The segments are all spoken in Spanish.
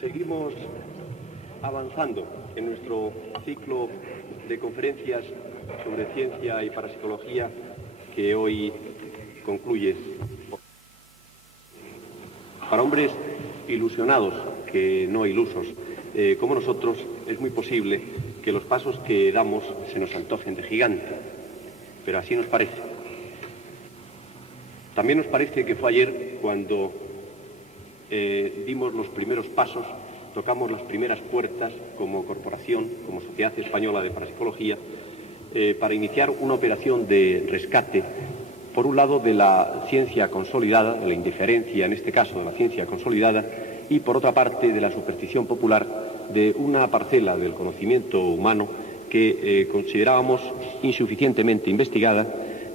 Seguimos avanzando en nuestro ciclo de conferencias sobre ciencia y parapsicología que hoy concluye. Para hombres ilusionados, que no ilusos, como nosotros, es muy posible que los pasos que damos se nos antojen de gigante, pero así nos parece. También nos parece que fue ayer cuando dimos los primeros pasos, tocamos las primeras puertas como corporación, como Sociedad Española de Parapsicología, para iniciar una operación de rescate, por un lado de la ciencia consolidada, de la indiferencia en este caso de la ciencia consolidada, y por otra parte de la superstición popular de una parcela del conocimiento humano que considerábamos insuficientemente investigada,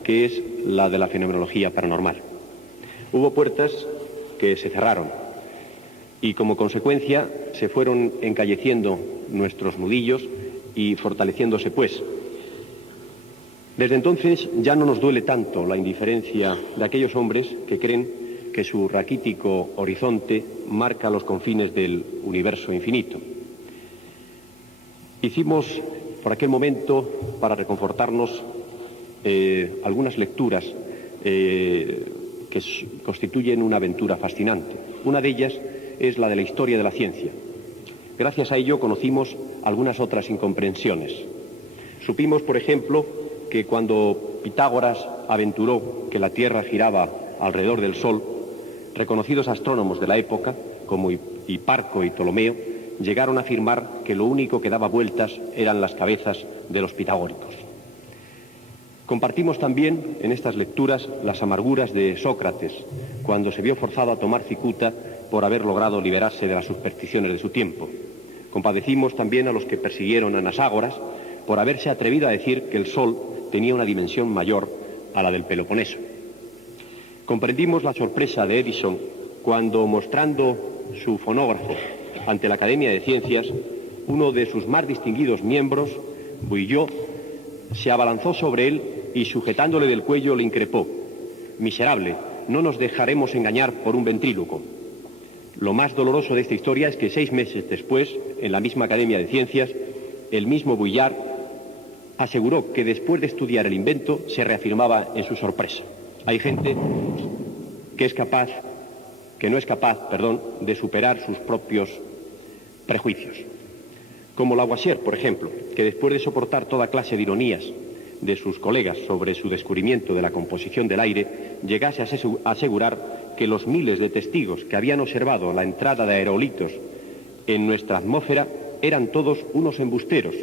que es la de la fenomenología paranormal. Hubo puertas que se cerraron y como consecuencia se fueron encalleciendo nuestros nudillos y fortaleciéndose pues. Desde entonces ya no nos duele tanto la indiferencia de aquellos hombres que creen que su raquítico horizonte marca los confines del universo infinito. Hicimos por aquel momento, para reconfortarnos, algunas lecturas que constituyen una aventura fascinante. Una de ellas es la de la historia de la ciencia. Gracias a ello conocimos algunas otras incomprensiones. Supimos, por ejemplo, que cuando Pitágoras aventuró que la Tierra giraba alrededor del Sol, reconocidos astrónomos de la época, como Hiparco y Ptolomeo, llegaron a afirmar que lo único que daba vueltas eran las cabezas de los pitagóricos. Compartimos también en estas lecturas las amarguras de Sócrates, cuando se vio forzado a tomar cicuta por haber logrado liberarse de las supersticiones de su tiempo. Compadecimos también a los que persiguieron a Anaxágoras por haberse atrevido a decir que el Sol tenía una dimensión mayor a la del Peloponeso. Comprendimos la sorpresa de Edison cuando, mostrando su fonógrafo ante la Academia de Ciencias, uno de sus más distinguidos miembros, Buillot, se abalanzó sobre él y, sujetándole del cuello, le increpó: «Miserable, no nos dejaremos engañar por un ventríloco». Lo más doloroso de esta historia es que 6 meses después, en la misma Academia de Ciencias, el mismo Buillard aseguró que después de estudiar el invento se reafirmaba en su sorpresa. Hay gente que no es capaz, de superar sus propios prejuicios. Como Lavoisier, por ejemplo, que después de soportar toda clase de ironías de sus colegas sobre su descubrimiento de la composición del aire, llegase a asegurar que los miles de testigos que habían observado la entrada de aerolitos en nuestra atmósfera eran todos unos embusteros,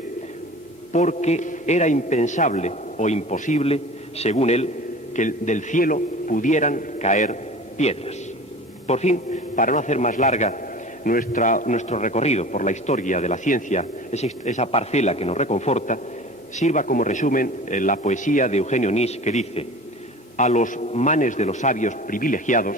porque era impensable o imposible, según él, que del cielo pudieran caer piedras. Por fin, para no hacer más larga nuestro recorrido por la historia de la ciencia, esa parcela que nos reconforta, sirva como resumen la poesía de Eugenio Nis, que dice: «A los manes de los sabios privilegiados,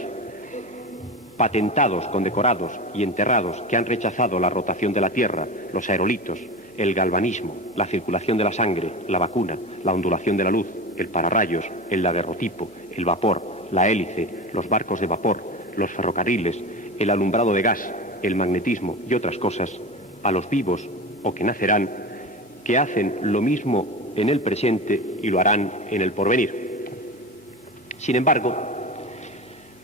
patentados, condecorados y enterrados, que han rechazado la rotación de la Tierra, los aerolitos, el galvanismo, la circulación de la sangre, la vacuna, la ondulación de la luz, el pararrayos, el daguerrotipo, el vapor, la hélice, los barcos de vapor, los ferrocarriles, el alumbrado de gas, el magnetismo y otras cosas, a los vivos o que nacerán, que hacen lo mismo en el presente y lo harán en el porvenir». Sin embargo,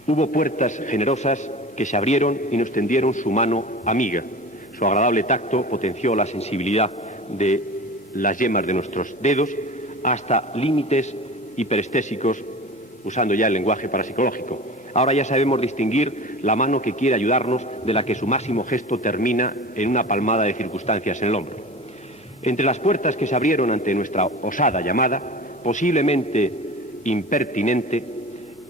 hubo puertas generosas que se abrieron y nos tendieron su mano amiga. Su agradable tacto potenció la sensibilidad de las yemas de nuestros dedos hasta límites hiperestésicos, usando ya el lenguaje parapsicológico. Ahora ya sabemos distinguir la mano que quiere ayudarnos de la que su máximo gesto termina en una palmada de circunstancias en el hombro. Entre las puertas que se abrieron ante nuestra osada llamada, posiblemente impertinente,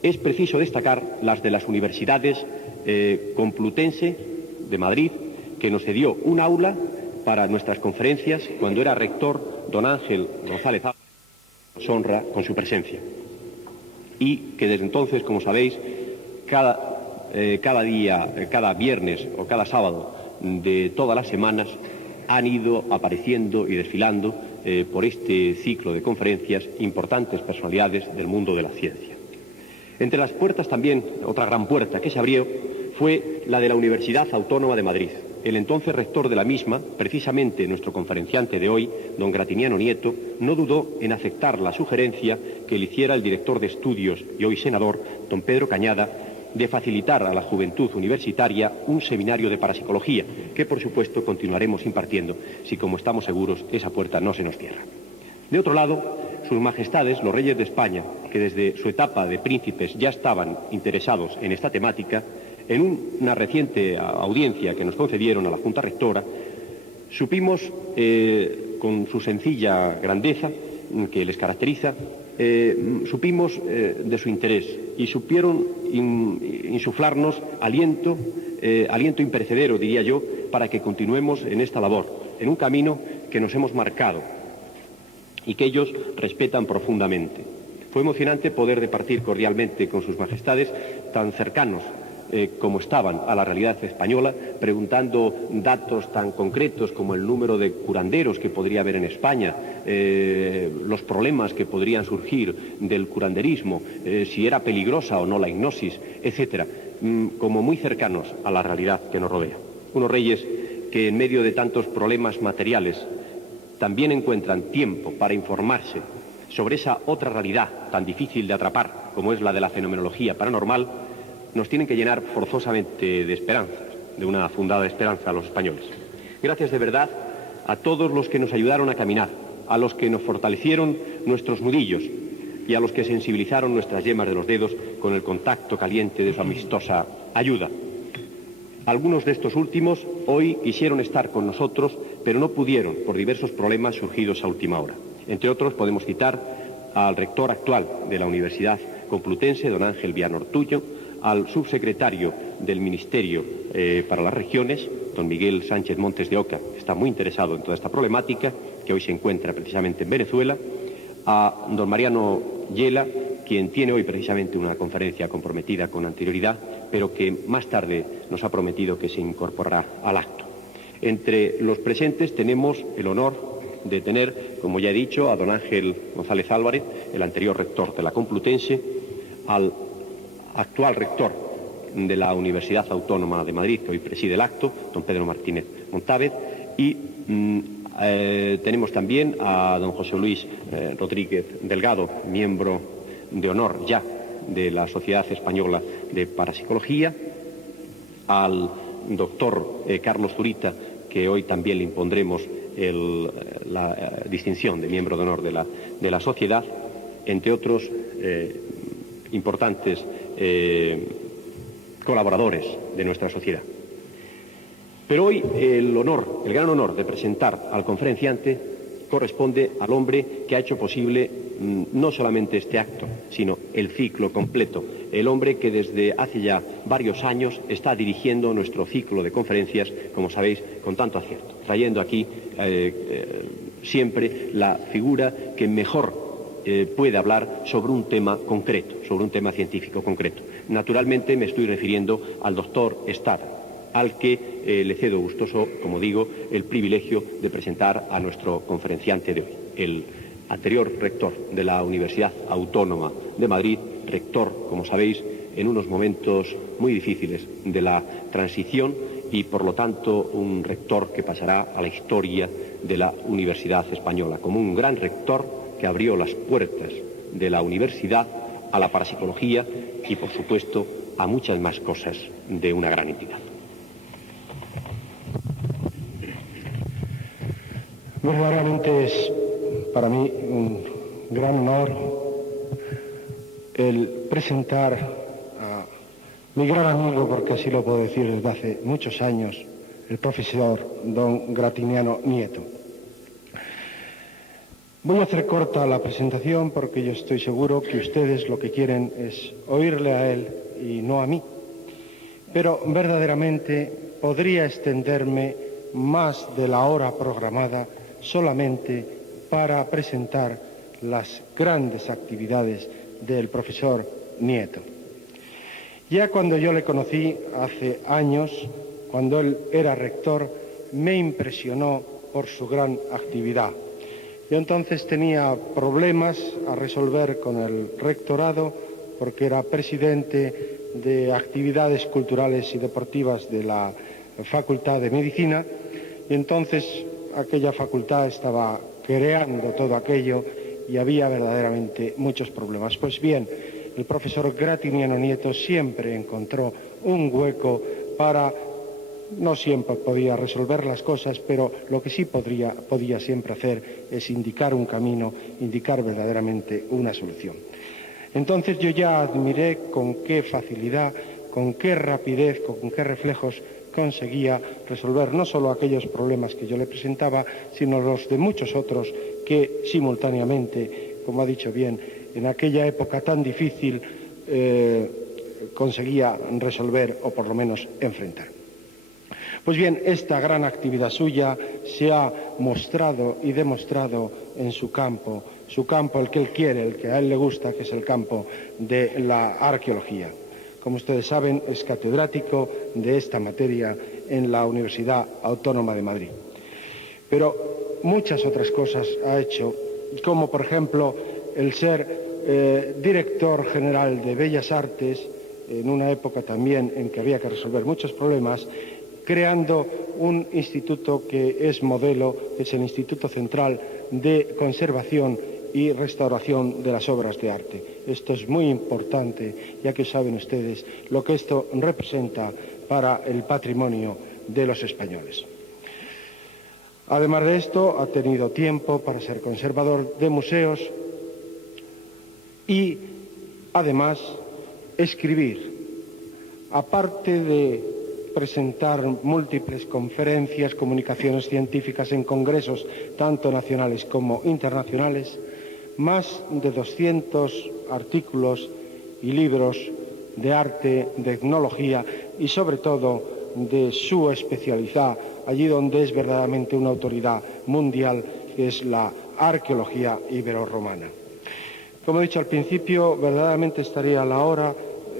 es preciso destacar las de las universidades Complutense de Madrid, que nos cedió un aula para nuestras conferencias cuando era rector don Ángel González Álvarez. Nos honra con su presencia. Y que desde entonces, como sabéis, cada día, cada viernes o cada sábado de todas las semanas han ido apareciendo y desfilando por este ciclo de conferencias importantes personalidades del mundo de la ciencia. Entre las puertas también, otra gran puerta que se abrió fue la de la Universidad Autónoma de Madrid. el entonces rector de la misma, precisamente nuestro conferenciante de hoy, don Gratiniano Nieto, no dudó en aceptar la sugerencia que le hiciera el director de estudios y hoy senador, don Pedro Cañada, de facilitar a la juventud universitaria un seminario de parapsicología, que por supuesto continuaremos impartiendo si, como estamos seguros, esa puerta no se nos cierra. De otro lado, sus majestades, los reyes de España, que desde su etapa de príncipes ya estaban interesados en esta temática, en una reciente audiencia que nos concedieron a la Junta Rectora, supimos, con su sencilla grandeza que les caracteriza, supimos de su interés y supieron insuflarnos aliento imperecedero, diría yo, para que continuemos en esta labor, en un camino que nos hemos marcado y que ellos respetan profundamente. Fue emocionante poder departir cordialmente con sus majestades tan cercanos como estaban a la realidad española, preguntando datos tan concretos como el número de curanderos que podría haber en España, los problemas que podrían surgir del curanderismo, si era peligrosa o no la hipnosis, etcétera, como muy cercanos a la realidad que nos rodea. Unos reyes que en medio de tantos problemas materiales también encuentran tiempo para informarse sobre esa otra realidad tan difícil de atrapar como es la de la fenomenología paranormal, nos tienen que llenar forzosamente de esperanzas, de una fundada esperanza a los españoles. Gracias de verdad a todos los que nos ayudaron a caminar, a los que nos fortalecieron nuestros nudillos y a los que sensibilizaron nuestras yemas de los dedos con el contacto caliente de su amistosa ayuda. Algunos de estos últimos hoy quisieron estar con nosotros, pero no pudieron por diversos problemas surgidos a última hora. Entre otros podemos citar al rector actual de la Universidad Complutense, don Ángel Viana Ortuño, al subsecretario del Ministerio para las Regiones, don Miguel Sánchez Montes de Oca, que está muy interesado en toda esta problemática, que hoy se encuentra precisamente en Venezuela, a don Mariano Yela, quien tiene hoy precisamente una conferencia comprometida con anterioridad, pero que más tarde nos ha prometido que se incorporará al acto. Entre los presentes tenemos el honor de tener, como ya he dicho, a don Ángel González Álvarez, el anterior rector de la Complutense, al actual rector de la Universidad Autónoma de Madrid, que hoy preside el acto, don Pedro Martínez Montávez, y tenemos también a don José Luis Rodríguez Delgado, miembro de honor ya de la Sociedad Española de Parapsicología, al doctor Carlos Zurita, que hoy también le impondremos la distinción de miembro de honor de la sociedad, entre otros importantes colaboradores de nuestra sociedad. Pero hoy el gran honor de presentar al conferenciante corresponde al hombre que ha hecho posible no solamente este acto, sino el ciclo completo, el hombre que desde hace ya varios años está dirigiendo nuestro ciclo de conferencias, como sabéis, con tanto acierto, trayendo aquí siempre la figura que mejor puede hablar sobre un tema concreto, sobre un tema científico concreto. Naturalmente me estoy refiriendo al doctor Estada, al que le cedo gustoso, como digo, el privilegio de presentar a nuestro conferenciante de hoy, el anterior rector de la Universidad Autónoma de Madrid, rector, como sabéis, en unos momentos muy difíciles de la transición y, por lo tanto, un rector que pasará a la historia de la Universidad Española, como un gran rector que abrió las puertas de la universidad a la parapsicología y, por supuesto, a muchas más cosas de una gran entidad. Verdaderamente es para mí un gran honor el presentar a mi gran amigo, porque así lo puedo decir desde hace muchos años, el profesor don Gratiniano Nieto. Voy a hacer corta la presentación porque yo estoy seguro que ustedes lo que quieren es oírle a él y no a mí. Pero verdaderamente podría extenderme más de la hora programada solamente para presentar las grandes actividades del profesor Nieto. Ya cuando yo le conocí hace años, cuando él era rector, me impresionó por su gran actividad. Yo entonces tenía problemas a resolver con el rectorado porque era presidente de actividades culturales y deportivas de la Facultad de Medicina, y entonces aquella facultad estaba creando todo aquello y había verdaderamente muchos problemas. Pues bien, el profesor Gratiniano Nieto siempre encontró un hueco para, no siempre podía resolver las cosas, pero lo que sí podía siempre hacer es indicar un camino, indicar verdaderamente una solución. Entonces yo ya admiré con qué facilidad, con qué rapidez, con qué reflejos conseguía resolver no solo aquellos problemas que yo le presentaba, sino los de muchos otros que simultáneamente, como ha dicho bien, en aquella época tan difícil conseguía resolver o por lo menos enfrentar. Pues bien, esta gran actividad suya se ha mostrado y demostrado en su campo el que él quiere, el que a él le gusta, que es el campo de la arqueología. Como ustedes saben, es catedrático de esta materia en la Universidad Autónoma de Madrid. Pero muchas otras cosas ha hecho, como por ejemplo el ser director general de Bellas Artes, en una época también en que había que resolver muchos problemas, creando un instituto que es modelo, que es el Instituto Central de Conservación y Restauración de las Obras de Arte. Esto es muy importante, ya que saben ustedes lo que esto representa para el patrimonio de los españoles. Además de esto, ha tenido tiempo para ser conservador de museos y, además, escribir. Aparte de presentar múltiples conferencias, comunicaciones científicas en congresos, tanto nacionales como internacionales, más de 200 artículos y libros de arte, de etnología y, sobre todo, de su especialidad, allí donde es verdaderamente una autoridad mundial, que es la arqueología ibero-romana. Como he dicho al principio, verdaderamente estaría a la hora,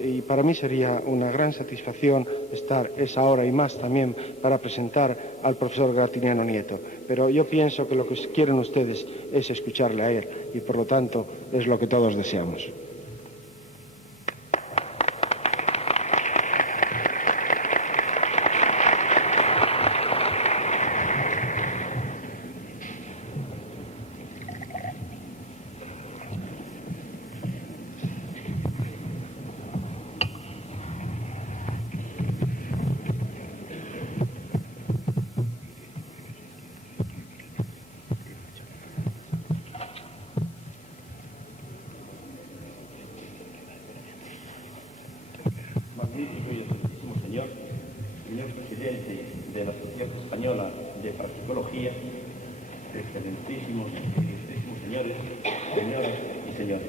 y para mí sería una gran satisfacción estar esa hora y más también para presentar al profesor Gratiniano Nieto. Pero yo pienso que lo que quieren ustedes es escucharle a él y, por lo tanto, es lo que todos deseamos. Señor presidente de la Sociedad Española de Parapsicología, excelentísimos señores, señoras y señores.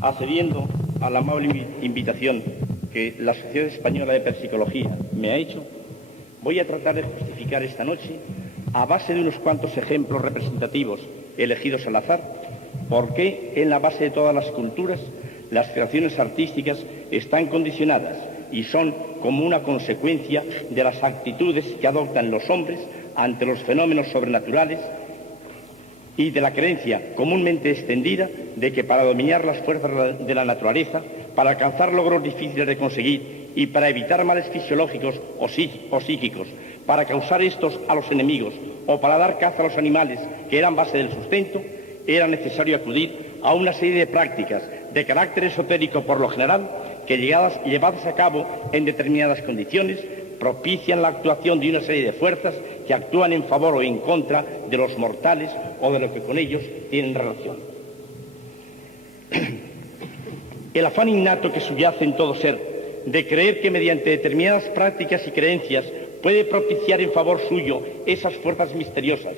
Accediendo a la amable invitación que la Sociedad Española de Parapsicología me ha hecho, voy a tratar de justificar esta noche, a base de unos cuantos ejemplos representativos elegidos al azar, por qué en la base de todas las culturas las creaciones artísticas están condicionadas y son como una consecuencia de las actitudes que adoptan los hombres ante los fenómenos sobrenaturales y de la creencia comúnmente extendida de que para dominar las fuerzas de la naturaleza, para alcanzar logros difíciles de conseguir y para evitar males fisiológicos o psíquicos, para causar estos a los enemigos o para dar caza a los animales que eran base del sustento, era necesario acudir a una serie de prácticas de carácter esotérico por lo general que llevadas a cabo en determinadas condiciones propician la actuación de una serie de fuerzas que actúan en favor o en contra de los mortales o de lo que con ellos tienen relación. El afán innato que subyace en todo ser de creer que mediante determinadas prácticas y creencias puede propiciar en favor suyo esas fuerzas misteriosas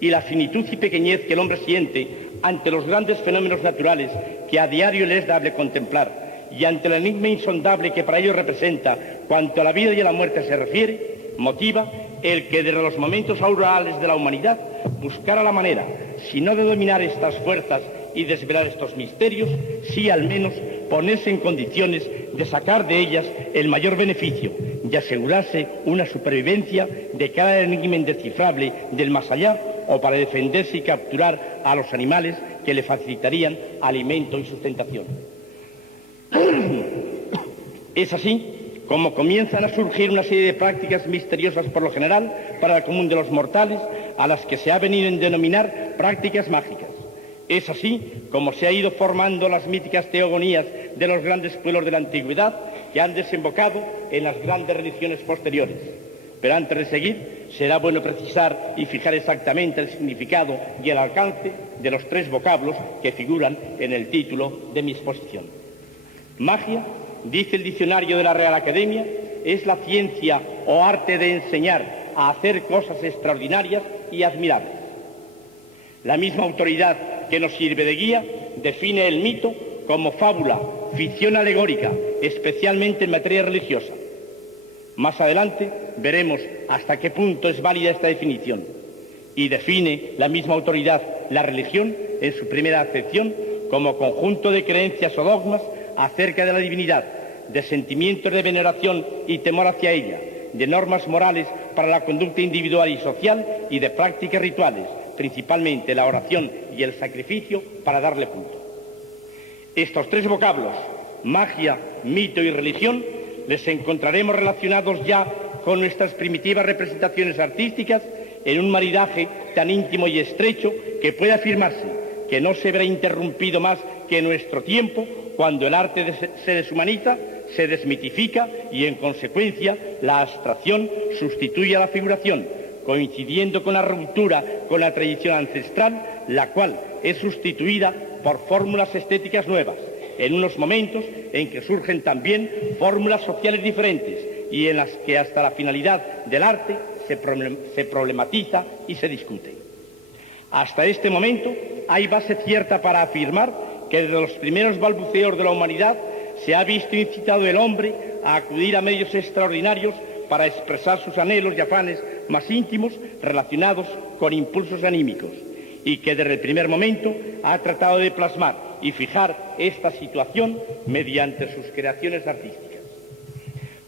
y la finitud y pequeñez que el hombre siente ante los grandes fenómenos naturales que a diario le es dable contemplar y ante el enigma insondable que para ellos representa cuanto a la vida y a la muerte se refiere, motiva el que desde los momentos aurorales de la humanidad buscara la manera, si no de dominar estas fuerzas y desvelar estos misterios, sí al menos ponerse en condiciones de sacar de ellas el mayor beneficio y asegurarse una supervivencia de cada enigma indescifrable del más allá o para defenderse y capturar a los animales que le facilitarían alimento y sustentación. Es así como comienzan a surgir una serie de prácticas misteriosas por lo general para el común de los mortales, a las que se ha venido a denominar prácticas mágicas. Es así como se ha ido formando las míticas teogonías de los grandes pueblos de la antigüedad, que han desembocado en las grandes religiones posteriores. Pero antes de seguir, será bueno precisar y fijar exactamente el significado y el alcance de los tres vocablos que figuran en el título de mi exposición. Magia, dice el diccionario de la Real Academia, es la ciencia o arte de enseñar a hacer cosas extraordinarias y admirables. La misma autoridad que nos sirve de guía define el mito como fábula, ficción alegórica, especialmente en materia religiosa. Más adelante veremos hasta qué punto es válida esta definición, y define la misma autoridad la religión en su primera acepción como conjunto de creencias o dogmas acerca de la divinidad, de sentimientos de veneración y temor hacia ella, de normas morales para la conducta individual y social y de prácticas rituales, principalmente la oración y el sacrificio para darle culto. Estos tres vocablos, magia, mito y religión, les encontraremos relacionados ya con nuestras primitivas representaciones artísticas en un maridaje tan íntimo y estrecho que puede afirmarse que no se verá interrumpido más que en nuestro tiempo, cuando el arte se deshumaniza, se desmitifica y, en consecuencia, la abstracción sustituye a la figuración, coincidiendo con la ruptura con la tradición ancestral, la cual es sustituida por fórmulas estéticas nuevas, en unos momentos en que surgen también fórmulas sociales diferentes y en las que hasta la finalidad del arte se problematiza y se discute. Hasta este momento hay base cierta para afirmar que desde los primeros balbuceos de la humanidad se ha visto incitado el hombre a acudir a medios extraordinarios para expresar sus anhelos y afanes más íntimos relacionados con impulsos anímicos, y que desde el primer momento ha tratado de plasmar y fijar esta situación mediante sus creaciones artísticas.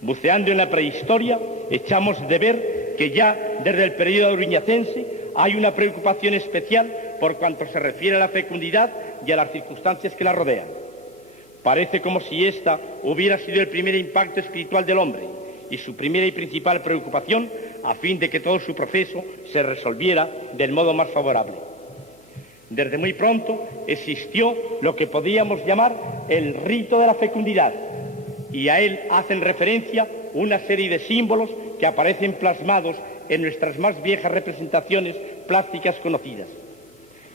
Buceando en la prehistoria, echamos de ver que ya desde el período auriñacense hay una preocupación especial por cuanto se refiere a la fecundidad y a las circunstancias que la rodean. Parece como si esta hubiera sido el primer impacto espiritual del hombre y su primera y principal preocupación a fin de que todo su proceso se resolviera del modo más favorable. Desde muy pronto existió lo que podríamos llamar el rito de la fecundidad, y a él hacen referencia una serie de símbolos que aparecen plasmados en nuestras más viejas representaciones plásticas conocidas.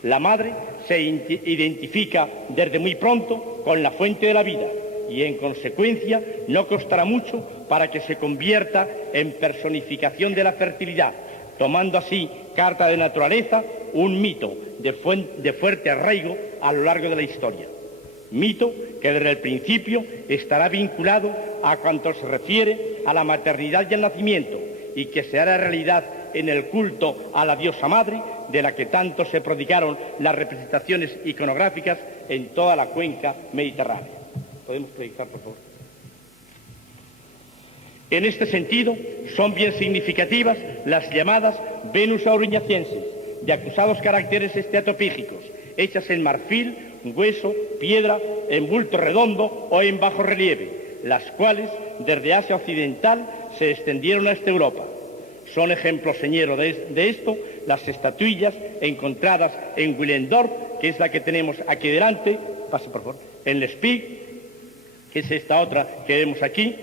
La madre se identifica desde muy pronto con la fuente de la vida y, en consecuencia, no costará mucho para que se convierta en personificación de la fertilidad, tomando así carta de naturaleza, un mito de fuerte arraigo a lo largo de la historia. Mito que desde el principio estará vinculado a cuanto se refiere a la maternidad y al nacimiento, y que se hará realidad en el culto a la diosa madre, de la que tanto se prodigaron las representaciones iconográficas en toda la cuenca mediterránea. ¿Podemos proyectar, por favor? En este sentido, son bien significativas las llamadas Venus auriñacenses, de acusados caracteres esteatopígicos, hechas en marfil, hueso, piedra, en bulto redondo o en bajo relieve, las cuales desde Asia Occidental se extendieron hasta Europa. Son ejemplos señeros de esto las estatuillas encontradas en Willendorf, que es la que tenemos aquí delante, pase por favor, en Leipzig, que es esta otra que vemos aquí,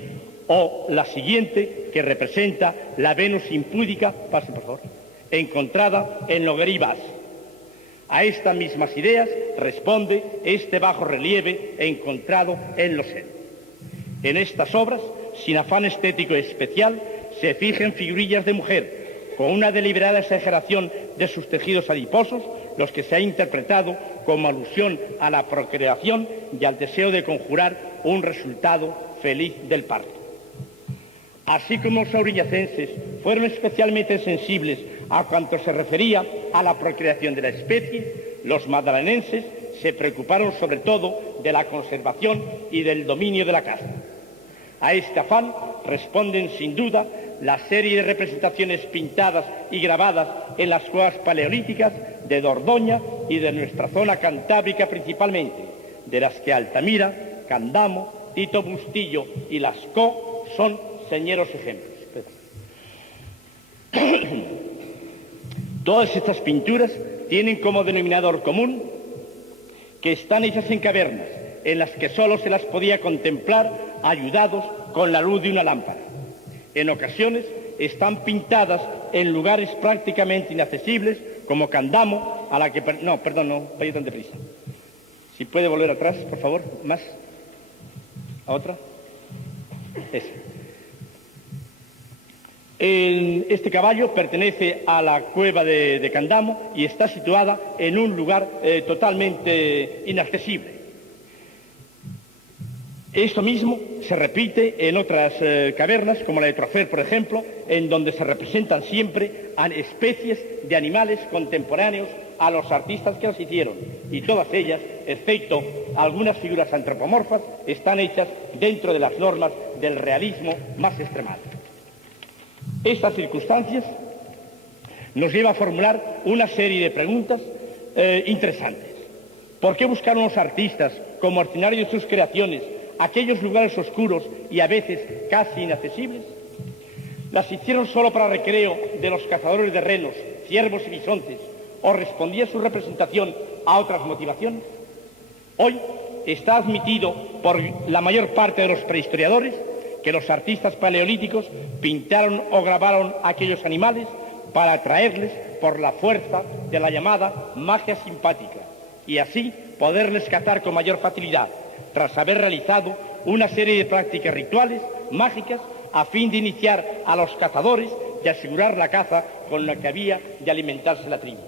o la siguiente, que representa la Venus impúdica, pase por favor, encontrada en Logueribas. A estas mismas ideas responde este bajo relieve encontrado en Lausanne. En estas obras, sin afán estético especial, se fijan figurillas de mujer, con una deliberada exageración de sus tejidos adiposos, los que se ha interpretado como alusión a la procreación y al deseo de conjurar un resultado feliz del parto. Así como los auriñacenses fueron especialmente sensibles a cuanto se refería a la procreación de la especie, los magdalenenses se preocuparon sobre todo de la conservación y del dominio de la casta. A este afán responden sin duda la serie de representaciones pintadas y grabadas en las cuevas paleolíticas de Dordoña y de nuestra zona cantábrica principalmente, de las que Altamira, Candamo, Tito Bustillo y Lascaux son señeros ejemplos. Todas estas pinturas tienen como denominador común que están hechas en cavernas, en las que solo se las podía contemplar ayudados con la luz de una lámpara. En ocasiones están pintadas en lugares prácticamente inaccesibles, como Candamo, a la que... No, vaya tan deprisa. Si puede volver atrás, por favor, más. ¿A otra? Esa. Este caballo pertenece a la cueva de Candamo y está situada en un lugar totalmente inaccesible. Esto mismo se repite en otras cavernas, como la de Trofer, por ejemplo, en donde se representan siempre especies de animales contemporáneos a los artistas que las hicieron, y todas ellas, excepto algunas figuras antropomorfas, están hechas dentro de las normas del realismo más extremado. Estas circunstancias nos lleva a formular una serie de preguntas interesantes. ¿Por qué buscaron los artistas, como ordinario de sus creaciones, aquellos lugares oscuros y a veces casi inaccesibles? ¿Las hicieron solo para recreo de los cazadores de renos, ciervos y bisontes, o respondía su representación a otras motivaciones? Hoy está admitido por la mayor parte de los prehistoriadores que los artistas paleolíticos pintaron o grabaron aquellos animales para atraerles por la fuerza de la llamada magia simpática y así poderles cazar con mayor facilidad, tras haber realizado una serie de prácticas rituales mágicas a fin de iniciar a los cazadores y asegurar la caza con la que había de alimentarse la tribu.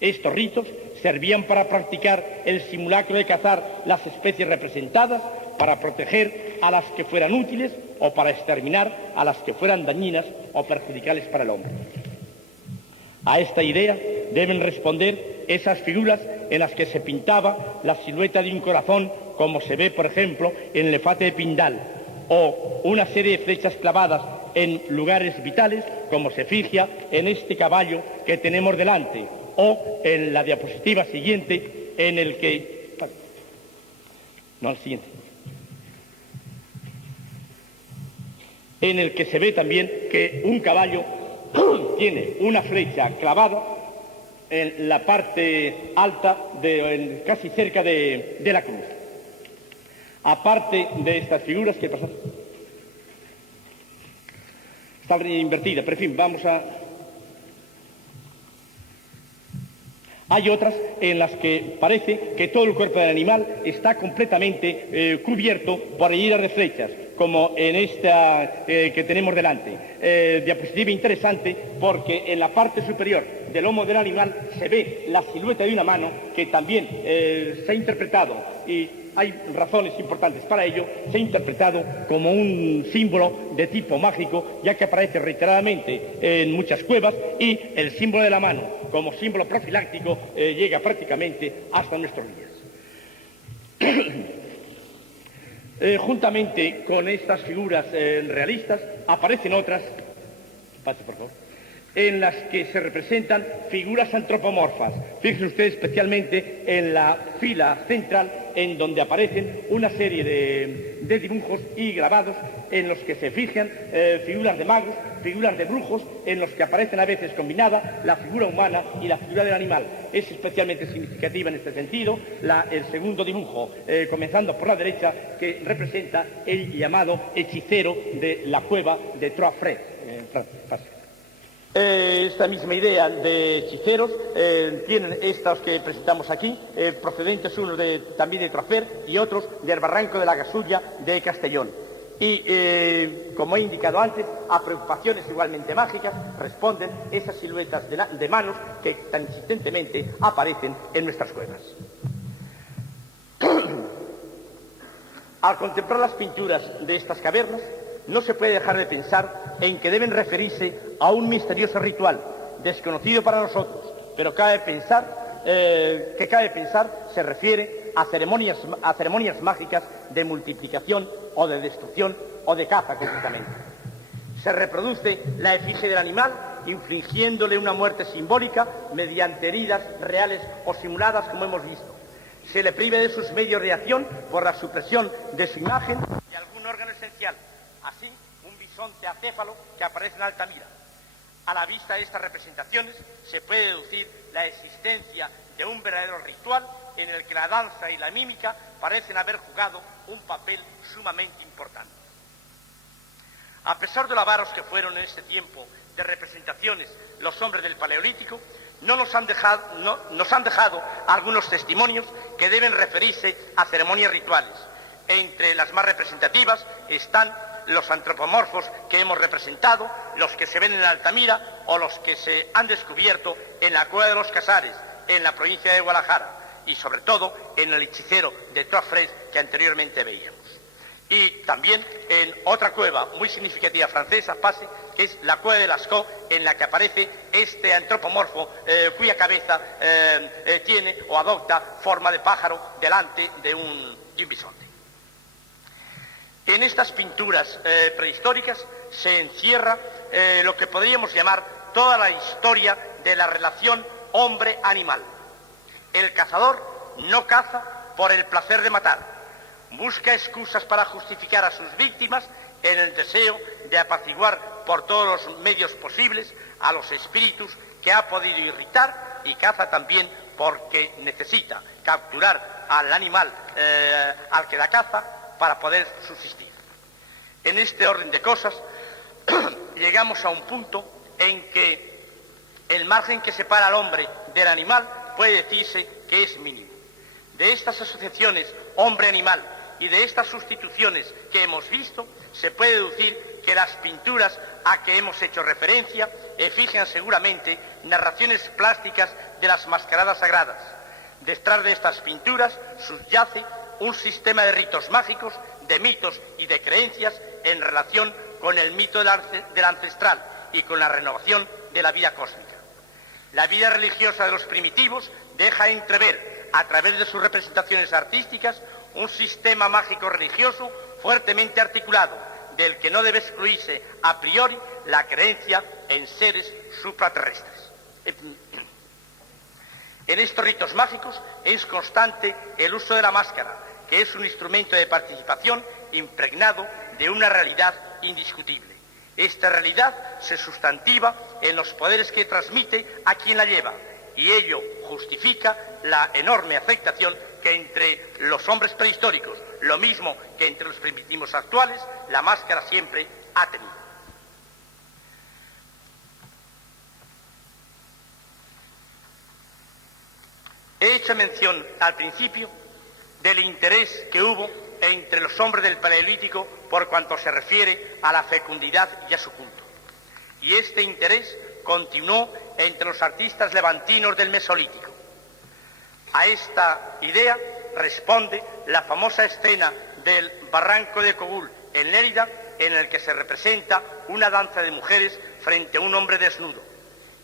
Estos ritos servían para practicar el simulacro de cazar las especies representadas, para proteger a las que fueran útiles o para exterminar a las que fueran dañinas o perjudiciales para el hombre. A esta idea deben responder esas figuras en las que se pintaba la silueta de un corazón, como se ve, por ejemplo, en el Efate de Pindal, o una serie de flechas clavadas en lugares vitales, como se fija en este caballo que tenemos delante, o en la diapositiva siguiente, en el que... No, al siguiente. En el que se ve también que un caballo tiene una flecha clavada en la parte alta, casi cerca de la cruz. Aparte de estas figuras, ¿qué pasa? Está invertida, pero en fin, vamos a... Hay otras en las que parece que todo el cuerpo del animal está completamente cubierto por hileras de flechas, como en esta que tenemos delante. Diapositiva interesante porque en la parte superior del lomo del animal se ve la silueta de una mano que también se ha interpretado, y hay razones importantes para ello, se ha interpretado como un símbolo de tipo mágico, ya que aparece reiteradamente en muchas cuevas, y el símbolo de la mano, como símbolo profiláctico, llega prácticamente hasta nuestros días. Juntamente con estas figuras realistas aparecen otras, pase por favor, en las que se representan figuras antropomorfas. Fíjense ustedes especialmente en la fila central, en donde aparecen una serie de dibujos y grabados en los que se fijan figuras de magos, figuras de brujos, en los que aparecen a veces combinada la figura humana y la figura del animal. Es especialmente significativa en este sentido el segundo dibujo, comenzando por la derecha, que representa el llamado hechicero de la cueva de Trofer. Esta misma idea de hechiceros tienen estos que presentamos aquí, procedentes unos también de Trofer y otros del barranco de la Gasulla de Castellón. Y, como he indicado antes, a preocupaciones igualmente mágicas responden esas siluetas de manos que tan insistentemente aparecen en nuestras cuevas. Al contemplar las pinturas de estas cavernas, no se puede dejar de pensar en que deben referirse a un misterioso ritual, desconocido para nosotros, pero cabe pensar se refiere a ceremonias mágicas de multiplicación o de destrucción o de caza, concretamente. Se reproduce la efigie del animal, infligiéndole una muerte simbólica mediante heridas reales o simuladas, como hemos visto. Se le priva de sus medios de acción por la supresión de su imagen y algún órgano esencial. Así, un bisonte acéfalo que aparece en Altamira. A la vista de estas representaciones se puede deducir la existencia de un verdadero ritual en el que la danza y la mímica parecen haber jugado un papel sumamente importante. A pesar de lo avaros que fueron en este tiempo de representaciones los hombres del Paleolítico, nos han dejado algunos testimonios que deben referirse a ceremonias rituales. Entre las más representativas están los antropomorfos que hemos representado, los que se ven en Altamira o los que se han descubierto en la Cueva de los Casares, en la provincia de Guadalajara, y sobre todo en el hechicero de Troisfrez que anteriormente veíamos. Y también en otra cueva muy significativa francesa, que es la Cueva de Lascaux, en la que aparece este antropomorfo cuya cabeza tiene o adopta forma de pájaro delante de un bisonte. En estas pinturas prehistóricas se encierra lo que podríamos llamar toda la historia de la relación hombre-animal. El cazador no caza por el placer de matar, busca excusas para justificar a sus víctimas en el deseo de apaciguar por todos los medios posibles a los espíritus que ha podido irritar, y caza también porque necesita capturar al animal al que da caza para poder subsistir. En este orden de cosas llegamos a un punto en que el margen que separa al hombre del animal puede decirse que es mínimo. De estas asociaciones hombre-animal y de estas sustituciones que hemos visto, se puede deducir que las pinturas a que hemos hecho referencia efigen seguramente narraciones plásticas de las mascaradas sagradas. Detrás de estas pinturas subyace un sistema de ritos mágicos, de mitos y de creencias en relación con el mito del ancestral y con la renovación de la vida cósmica. La vida religiosa de los primitivos deja entrever, a través de sus representaciones artísticas, un sistema mágico religioso fuertemente articulado, del que no debe excluirse a priori la creencia en seres supraterrestres. En estos ritos mágicos es constante el uso de la máscara, que es un instrumento de participación impregnado de una realidad indiscutible. Esta realidad se sustantiva en los poderes que transmite a quien la lleva, y ello justifica la enorme afectación que entre los hombres prehistóricos, lo mismo que entre los primitivos actuales, la máscara siempre ha tenido. He hecho mención al principio del interés que hubo entre los hombres del Paleolítico por cuanto se refiere a la fecundidad y a su culto. Y este interés continuó entre los artistas levantinos del Mesolítico. A esta idea responde la famosa escena del Barranco de Cogul en Lérida, en el que se representa una danza de mujeres frente a un hombre desnudo.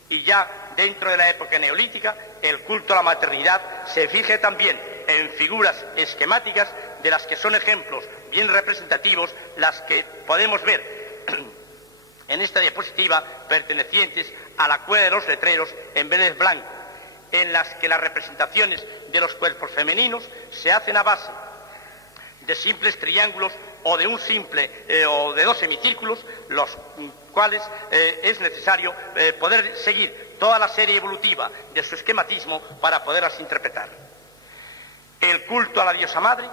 Y ya dentro de la época neolítica, el culto a la maternidad se fije también en figuras esquemáticas de las que son ejemplos bien representativos las que podemos ver en esta diapositiva pertenecientes a la Cueva de los Letreros en Vélez Blanco, en las que las representaciones de los cuerpos femeninos se hacen a base de simples triángulos o de un simple o de dos semicírculos, los cuales es necesario poder seguir toda la serie evolutiva de su esquematismo para poderlas interpretar. El culto a la diosa madre,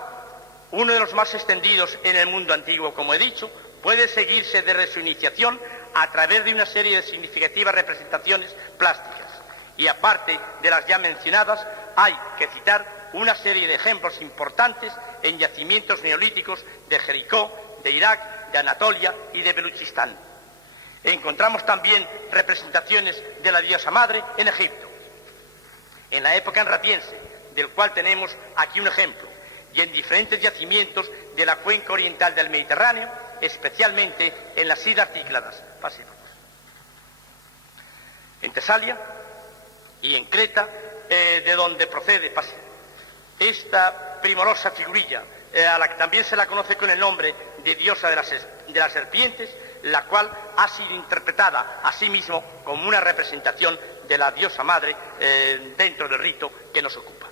uno de los más extendidos en el mundo antiguo, como he dicho, puede seguirse desde su iniciación a través de una serie de significativas representaciones plásticas. Y aparte de las ya mencionadas, hay que citar una serie de ejemplos importantes en yacimientos neolíticos de Jericó, de Irak, de Anatolia y de Beluchistán. Encontramos también representaciones de la diosa madre en Egipto, en la época enratiense, del cual tenemos aquí un ejemplo, y en diferentes yacimientos de la cuenca oriental del Mediterráneo, especialmente en las islas Cícladas, en Tesalia y en Creta, de donde procede esta primorosa figurilla, a la que también se la conoce con el nombre de diosa de las serpientes, la cual ha sido interpretada a sí mismo como una representación de la diosa madre dentro del rito que nos ocupa.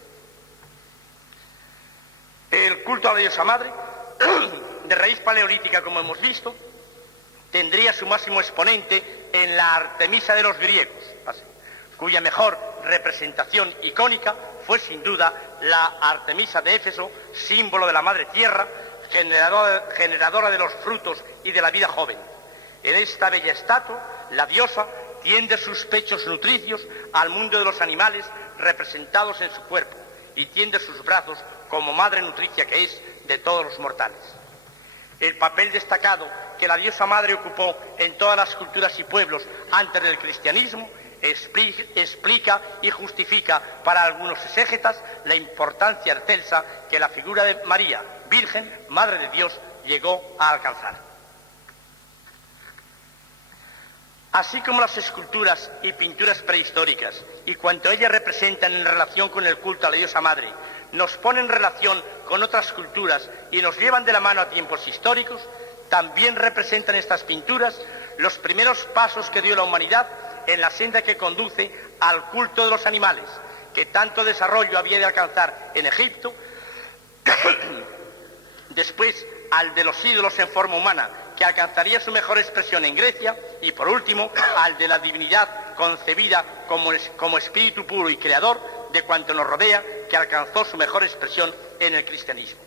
El culto a la diosa madre de raíz paleolítica, como hemos visto, tendría su máximo exponente en la Artemisa de los griegos, cuya mejor representación icónica fue sin duda la Artemisa de Éfeso, símbolo de la madre tierra, generadora de los frutos y de la vida joven. En esta bella estatua, la diosa tiende sus pechos nutricios al mundo de los animales representados en su cuerpo y tiende sus brazos como madre nutricia que es de todos los mortales. El papel destacado que la diosa madre ocupó en todas las culturas y pueblos antes del cristianismo explica y justifica para algunos exégetas la importancia excelsa que la figura de María, Virgen, Madre de Dios, llegó a alcanzar. Así como las esculturas y pinturas prehistóricas y cuanto ellas representan en relación con el culto a la diosa madre, nos ponen en relación con otras culturas y nos llevan de la mano a tiempos históricos, también representan estas pinturas los primeros pasos que dio la humanidad en la senda que conduce al culto de los animales, que tanto desarrollo había de alcanzar en Egipto, después al de los ídolos en forma humana, que alcanzaría su mejor expresión en Grecia, y por último al de la divinidad concebida como espíritu puro y creador de cuanto nos rodea, que alcanzó su mejor expresión en el cristianismo.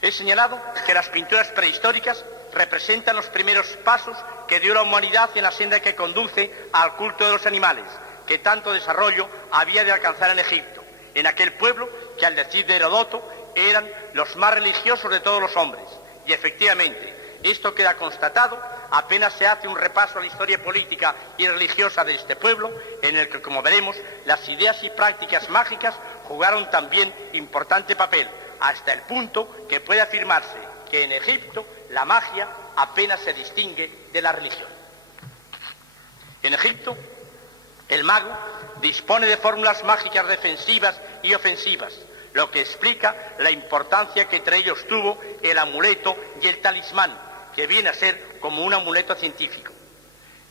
He señalado que las pinturas prehistóricas representan los primeros pasos que dio la humanidad en la senda que conduce al culto de los animales, que tanto desarrollo había de alcanzar en Egipto, en aquel pueblo que, al decir de Heródoto, eran los más religiosos de todos los hombres. Y efectivamente, esto queda constatado apenas se hace un repaso a la historia política y religiosa de este pueblo, en el que, como veremos, las ideas y prácticas mágicas jugaron también importante papel, hasta el punto que puede afirmarse que en Egipto la magia apenas se distingue de la religión. En Egipto, el mago dispone de fórmulas mágicas defensivas y ofensivas, lo que explica la importancia que entre ellos tuvo el amuleto y el talismán, que viene a ser como un amuleto científico.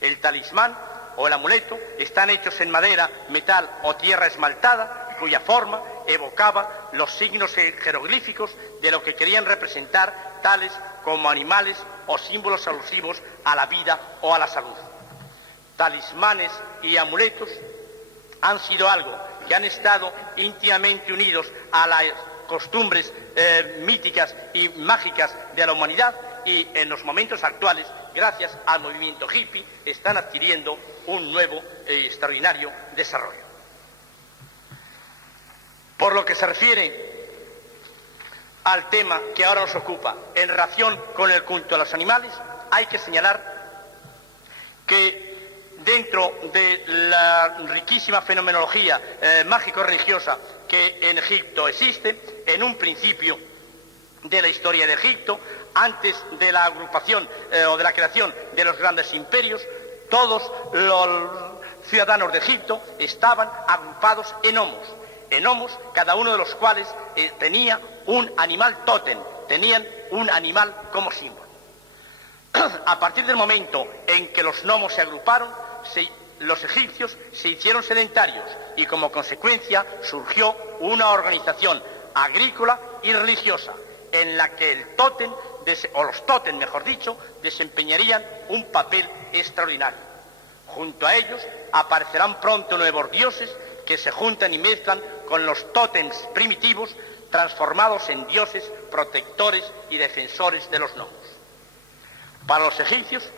El talismán o el amuleto están hechos en madera, metal o tierra esmaltada, cuya forma evocaba los signos jeroglíficos de lo que querían representar, tales como animales o símbolos alusivos a la vida o a la salud. Talismanes y amuletos han sido algo que han estado íntimamente unidos a las costumbres míticas y mágicas de la humanidad, y en los momentos actuales, gracias al movimiento hippie, están adquiriendo un nuevo y extraordinario desarrollo. Por lo que se refiere al tema que ahora nos ocupa en relación con el culto a los animales, hay que señalar que dentro de la riquísima fenomenología mágico-religiosa que en Egipto existe, en un principio de la historia de Egipto, antes de la agrupación o de la creación de los grandes imperios, todos los ciudadanos de Egipto estaban agrupados en homos, cada uno de los cuales tenía un animal tótem, tenían un animal como símbolo. A partir del momento en que los gnomos se agruparon, los egipcios se hicieron sedentarios y como consecuencia surgió una organización agrícola y religiosa en la que el tótem, o los tótem mejor dicho, desempeñarían un papel extraordinario. Junto a ellos aparecerán pronto nuevos dioses que se juntan y mezclan con los tótems primitivos, transformados en dioses protectores y defensores de los gnomos. Para los egipcios,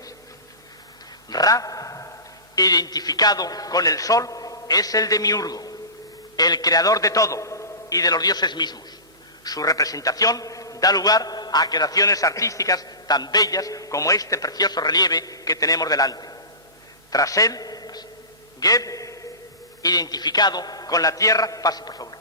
Ra, identificado con el sol, es el demiurgo, el creador de todo y de los dioses mismos. Su representación da lugar a creaciones artísticas tan bellas como este precioso relieve que tenemos delante. Tras él, Geb, identificado con la tierra, pase por favor,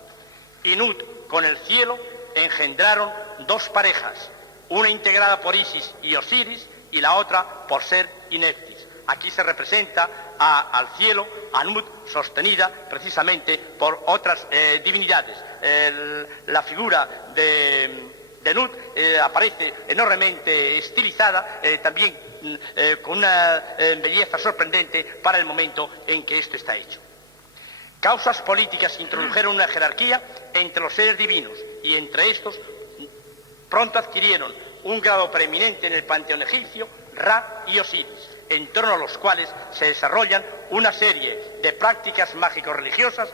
y Nut con el cielo, engendraron dos parejas, una integrada por Isis y Osiris y la otra por Ser y Neftis. Aquí se representa al cielo, a Nut, sostenida precisamente por otras divinidades. La figura de Nut aparece enormemente estilizada, también con una belleza sorprendente para el momento en que esto está hecho. Causas políticas introdujeron una jerarquía entre los seres divinos y entre estos Pronto adquirieron un grado preeminente en el panteón egipcio Ra y Osiris, en torno a los cuales se desarrollan una serie de prácticas mágico-religiosas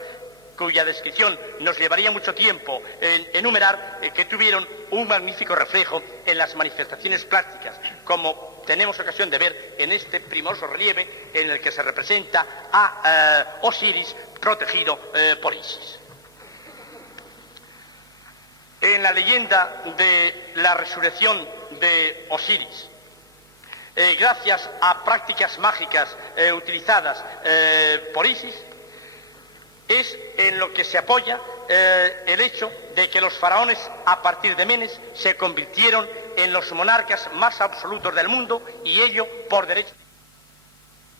cuya descripción nos llevaría mucho tiempo enumerar, que tuvieron un magnífico reflejo en las manifestaciones plásticas, como tenemos ocasión de ver en este primoroso relieve en el que se representa a Osiris protegido por Isis. En la leyenda de la resurrección de Osiris, gracias a prácticas mágicas utilizadas por Isis, es en lo que se apoya el hecho de que los faraones, a partir de Menes, se convirtieron en los monarcas más absolutos del mundo, y ello por derecho.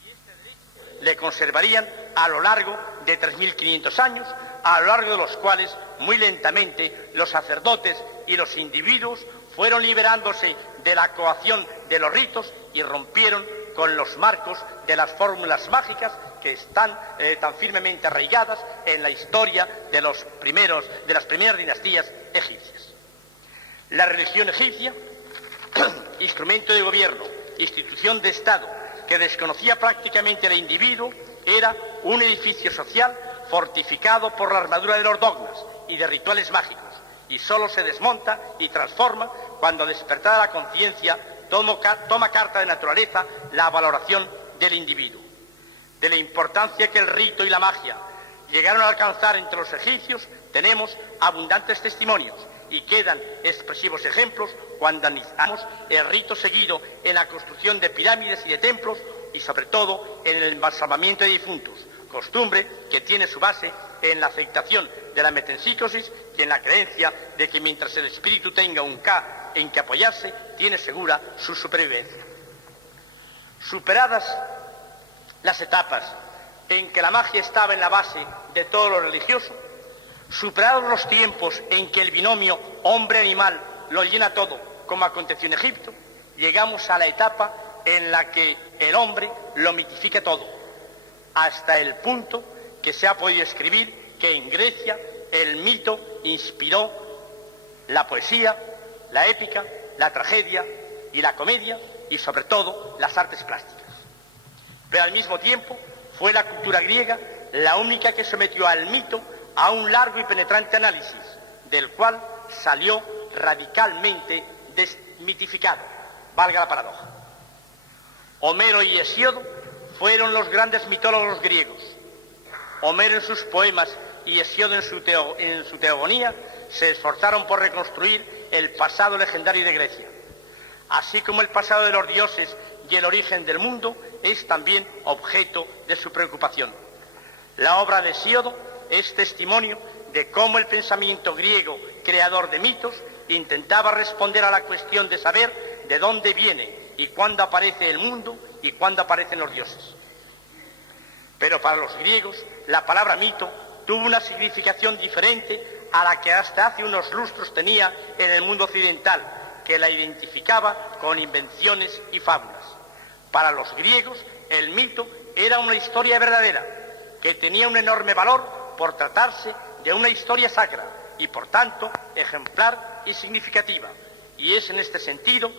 Y este derecho le conservarían a lo largo de 3.500 años, a lo largo de los cuales, muy lentamente, los sacerdotes y los individuos fueron liberándose de la coacción de los ritos y rompieron con los marcos de las fórmulas mágicas que están tan firmemente arraigadas en la historia de las primeras dinastías egipcias. La religión egipcia, instrumento de gobierno, institución de Estado, que desconocía prácticamente al individuo, era un edificio social fortificado por la armadura de los dogmas y de rituales mágicos, y solo se desmonta y transforma cuando, despertada la conciencia, toma carta de naturaleza la valoración del individuo. De la importancia que el rito y la magia llegaron a alcanzar entre los egipcios tenemos abundantes testimonios, y quedan expresivos ejemplos cuando analizamos el rito seguido en la construcción de pirámides y de templos, y sobre todo en el embalsamamiento de difuntos, costumbre que tiene su base en la aceptación de la metempsícosis y en la creencia de que mientras el espíritu tenga un K en que apoyarse, tiene segura su supervivencia. Superadas las etapas en que la magia estaba en la base de todo lo religioso, superados los tiempos en que el binomio hombre-animal lo llena todo, como aconteció en Egipto, llegamos a la etapa en la que el hombre lo mitifica todo, hasta el punto que se ha podido escribir que en Grecia el mito inspiró la poesía, la épica, la tragedia y la comedia, y sobre todo las artes plásticas. Pero al mismo tiempo fue la cultura griega la única que sometió al mito a un largo y penetrante análisis, del cual salió radicalmente desmitificado, valga la paradoja. Homero y Hesíodo fueron los grandes mitólogos griegos. Homero en sus poemas y Hesíodo en su teogonía se esforzaron por reconstruir el pasado legendario de Grecia. Así como el pasado de los dioses y el origen del mundo es también objeto de su preocupación. La obra de Hesíodo es testimonio de cómo el pensamiento griego, creador de mitos, intentaba responder a la cuestión de saber de dónde viene y cuándo aparece el mundo y cuándo aparecen los dioses. Pero para los griegos la palabra mito tuvo una significación diferente a la que hasta hace unos lustros tenía en el mundo occidental, que la identificaba con invenciones y fábulas. Para los griegos el mito era una historia verdadera, que tenía un enorme valor por tratarse de una historia sacra y por tanto ejemplar y significativa. Y es en este sentido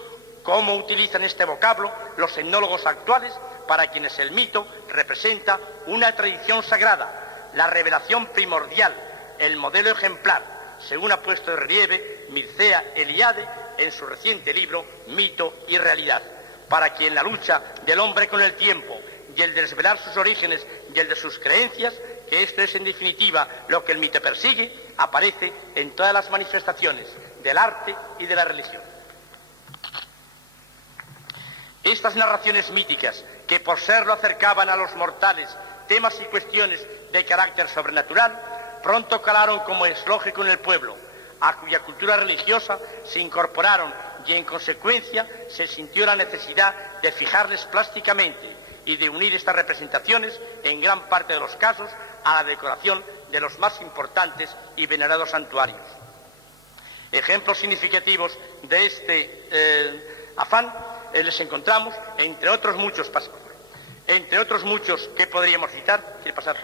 cómo utilizan este vocablo los etnólogos actuales, para quienes el mito representa una tradición sagrada, la revelación primordial, el modelo ejemplar, según ha puesto de relieve Mircea Eliade en su reciente libro Mito y Realidad, para quien la lucha del hombre con el tiempo y el de desvelar sus orígenes y el de sus creencias, que esto es en definitiva lo que el mito persigue, aparece en todas las manifestaciones del arte y de la religión. Estas narraciones míticas, que por serlo acercaban a los mortales temas y cuestiones de carácter sobrenatural, pronto calaron como es lógico en el pueblo, a cuya cultura religiosa se incorporaron, y en consecuencia se sintió la necesidad de fijarles plásticamente y de unir estas representaciones, en gran parte de los casos, a la decoración de los más importantes y venerados santuarios. Ejemplos significativos de este afán les encontramos, entre otros muchos que podríamos citar. ¿Quiere pasar?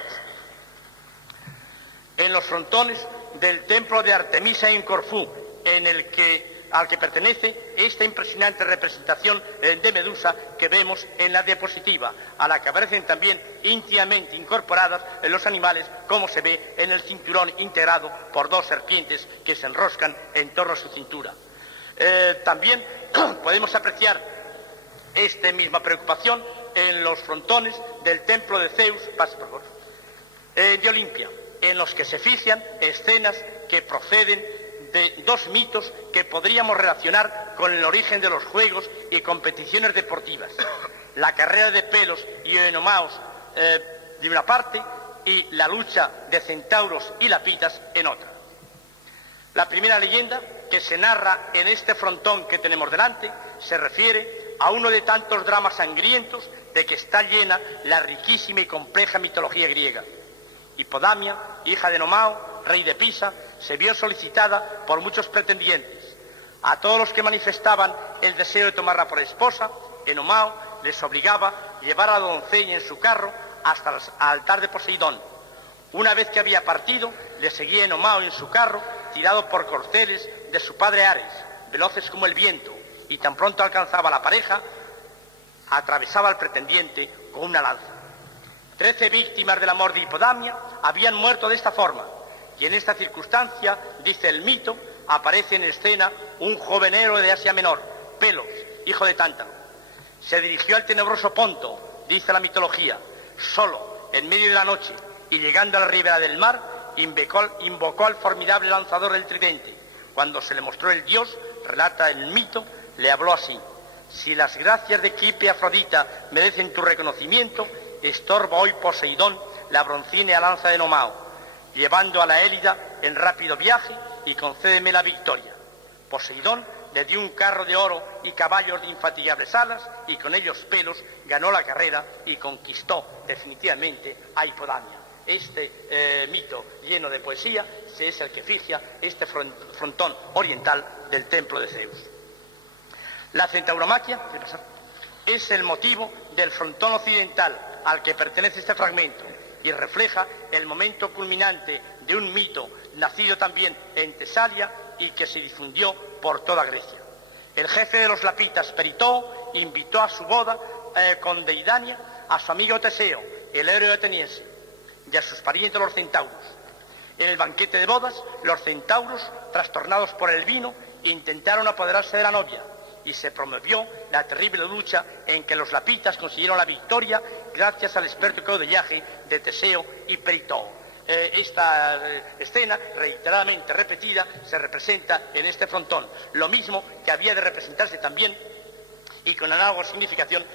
En los frontones del templo de Artemisa en Corfú, en el que al que pertenece esta impresionante representación de Medusa que vemos en la diapositiva, a la que aparecen también íntimamente incorporadas los animales, como se ve en el cinturón integrado por 2 serpientes que se enroscan en torno a su cintura. También podemos apreciar esta misma preocupación en los frontones del templo de Zeus, pase por favor, de Olimpia, en los que se fijan escenas que proceden de 2 mitos que podríamos relacionar con el origen de los juegos y competiciones deportivas: la carrera de pelos y enomaos de una parte y la lucha de centauros y lapitas en otra. La primera leyenda que se narra en este frontón que tenemos delante se refiere a uno de tantos dramas sangrientos de que está llena la riquísima y compleja mitología griega. Hipodamia, hija de Enomao, rey de Pisa, se vio solicitada por muchos pretendientes. A todos los que manifestaban el deseo de tomarla por esposa, Enomao les obligaba a llevar a la doncella en su carro hasta el altar de Poseidón. Una vez que había partido, le seguía Enomao en su carro, tirado por corceles de su padre Ares, veloces como el viento, y tan pronto alcanzaba a la pareja, atravesaba al pretendiente con una lanza. 13 víctimas del amor de Hipodamia habían muerto de esta forma, y en esta circunstancia, dice el mito, aparece en escena un joven héroe de Asia Menor, Pelos, hijo de Tántalo. Se dirigió al tenebroso Ponto, dice la mitología, solo, en medio de la noche, y llegando a la ribera del mar, invocó al formidable lanzador del tridente. Cuando se le mostró el dios, relata el mito, le habló así: si las gracias de Quipe y Afrodita merecen tu reconocimiento, estorba hoy Poseidón la broncínea lanza de Enomao, llevando a la Élida en rápido viaje, y concédeme la victoria. Poseidón le dio un carro de oro y caballos de infatigables alas, y con ellos Pelos ganó la carrera y conquistó definitivamente a Hipodamia. Este mito lleno de poesía es el que fija este frontón oriental del templo de Zeus. La centauromaquia es el motivo del frontón occidental al que pertenece este fragmento y refleja el momento culminante de un mito nacido también en Tesalia y que se difundió por toda Grecia. El jefe de los lapitas, Peritoo, invitó a su boda con Deidania a su amigo Teseo, el héroe ateniense, y a sus parientes los centauros. En el banquete de bodas, los centauros, trastornados por el vino, intentaron apoderarse de la novia, y se promovió la terrible lucha en que los lapitas consiguieron la victoria gracias al experto caudillaje de Teseo y Peritoo. Esta escena, reiteradamente repetida, se representa en este frontón, lo mismo que había de representarse también, y con análoga significación,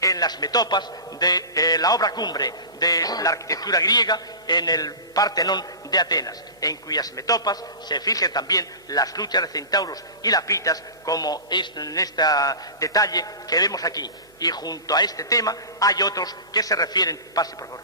en las metopas de la obra cumbre de la arquitectura griega, en el Partenón de Atenas, en cuyas metopas se fije también las luchas de centauros y lapitas, como es en este detalle que vemos aquí. Y junto a este tema hay otros que se refieren, pase por favor,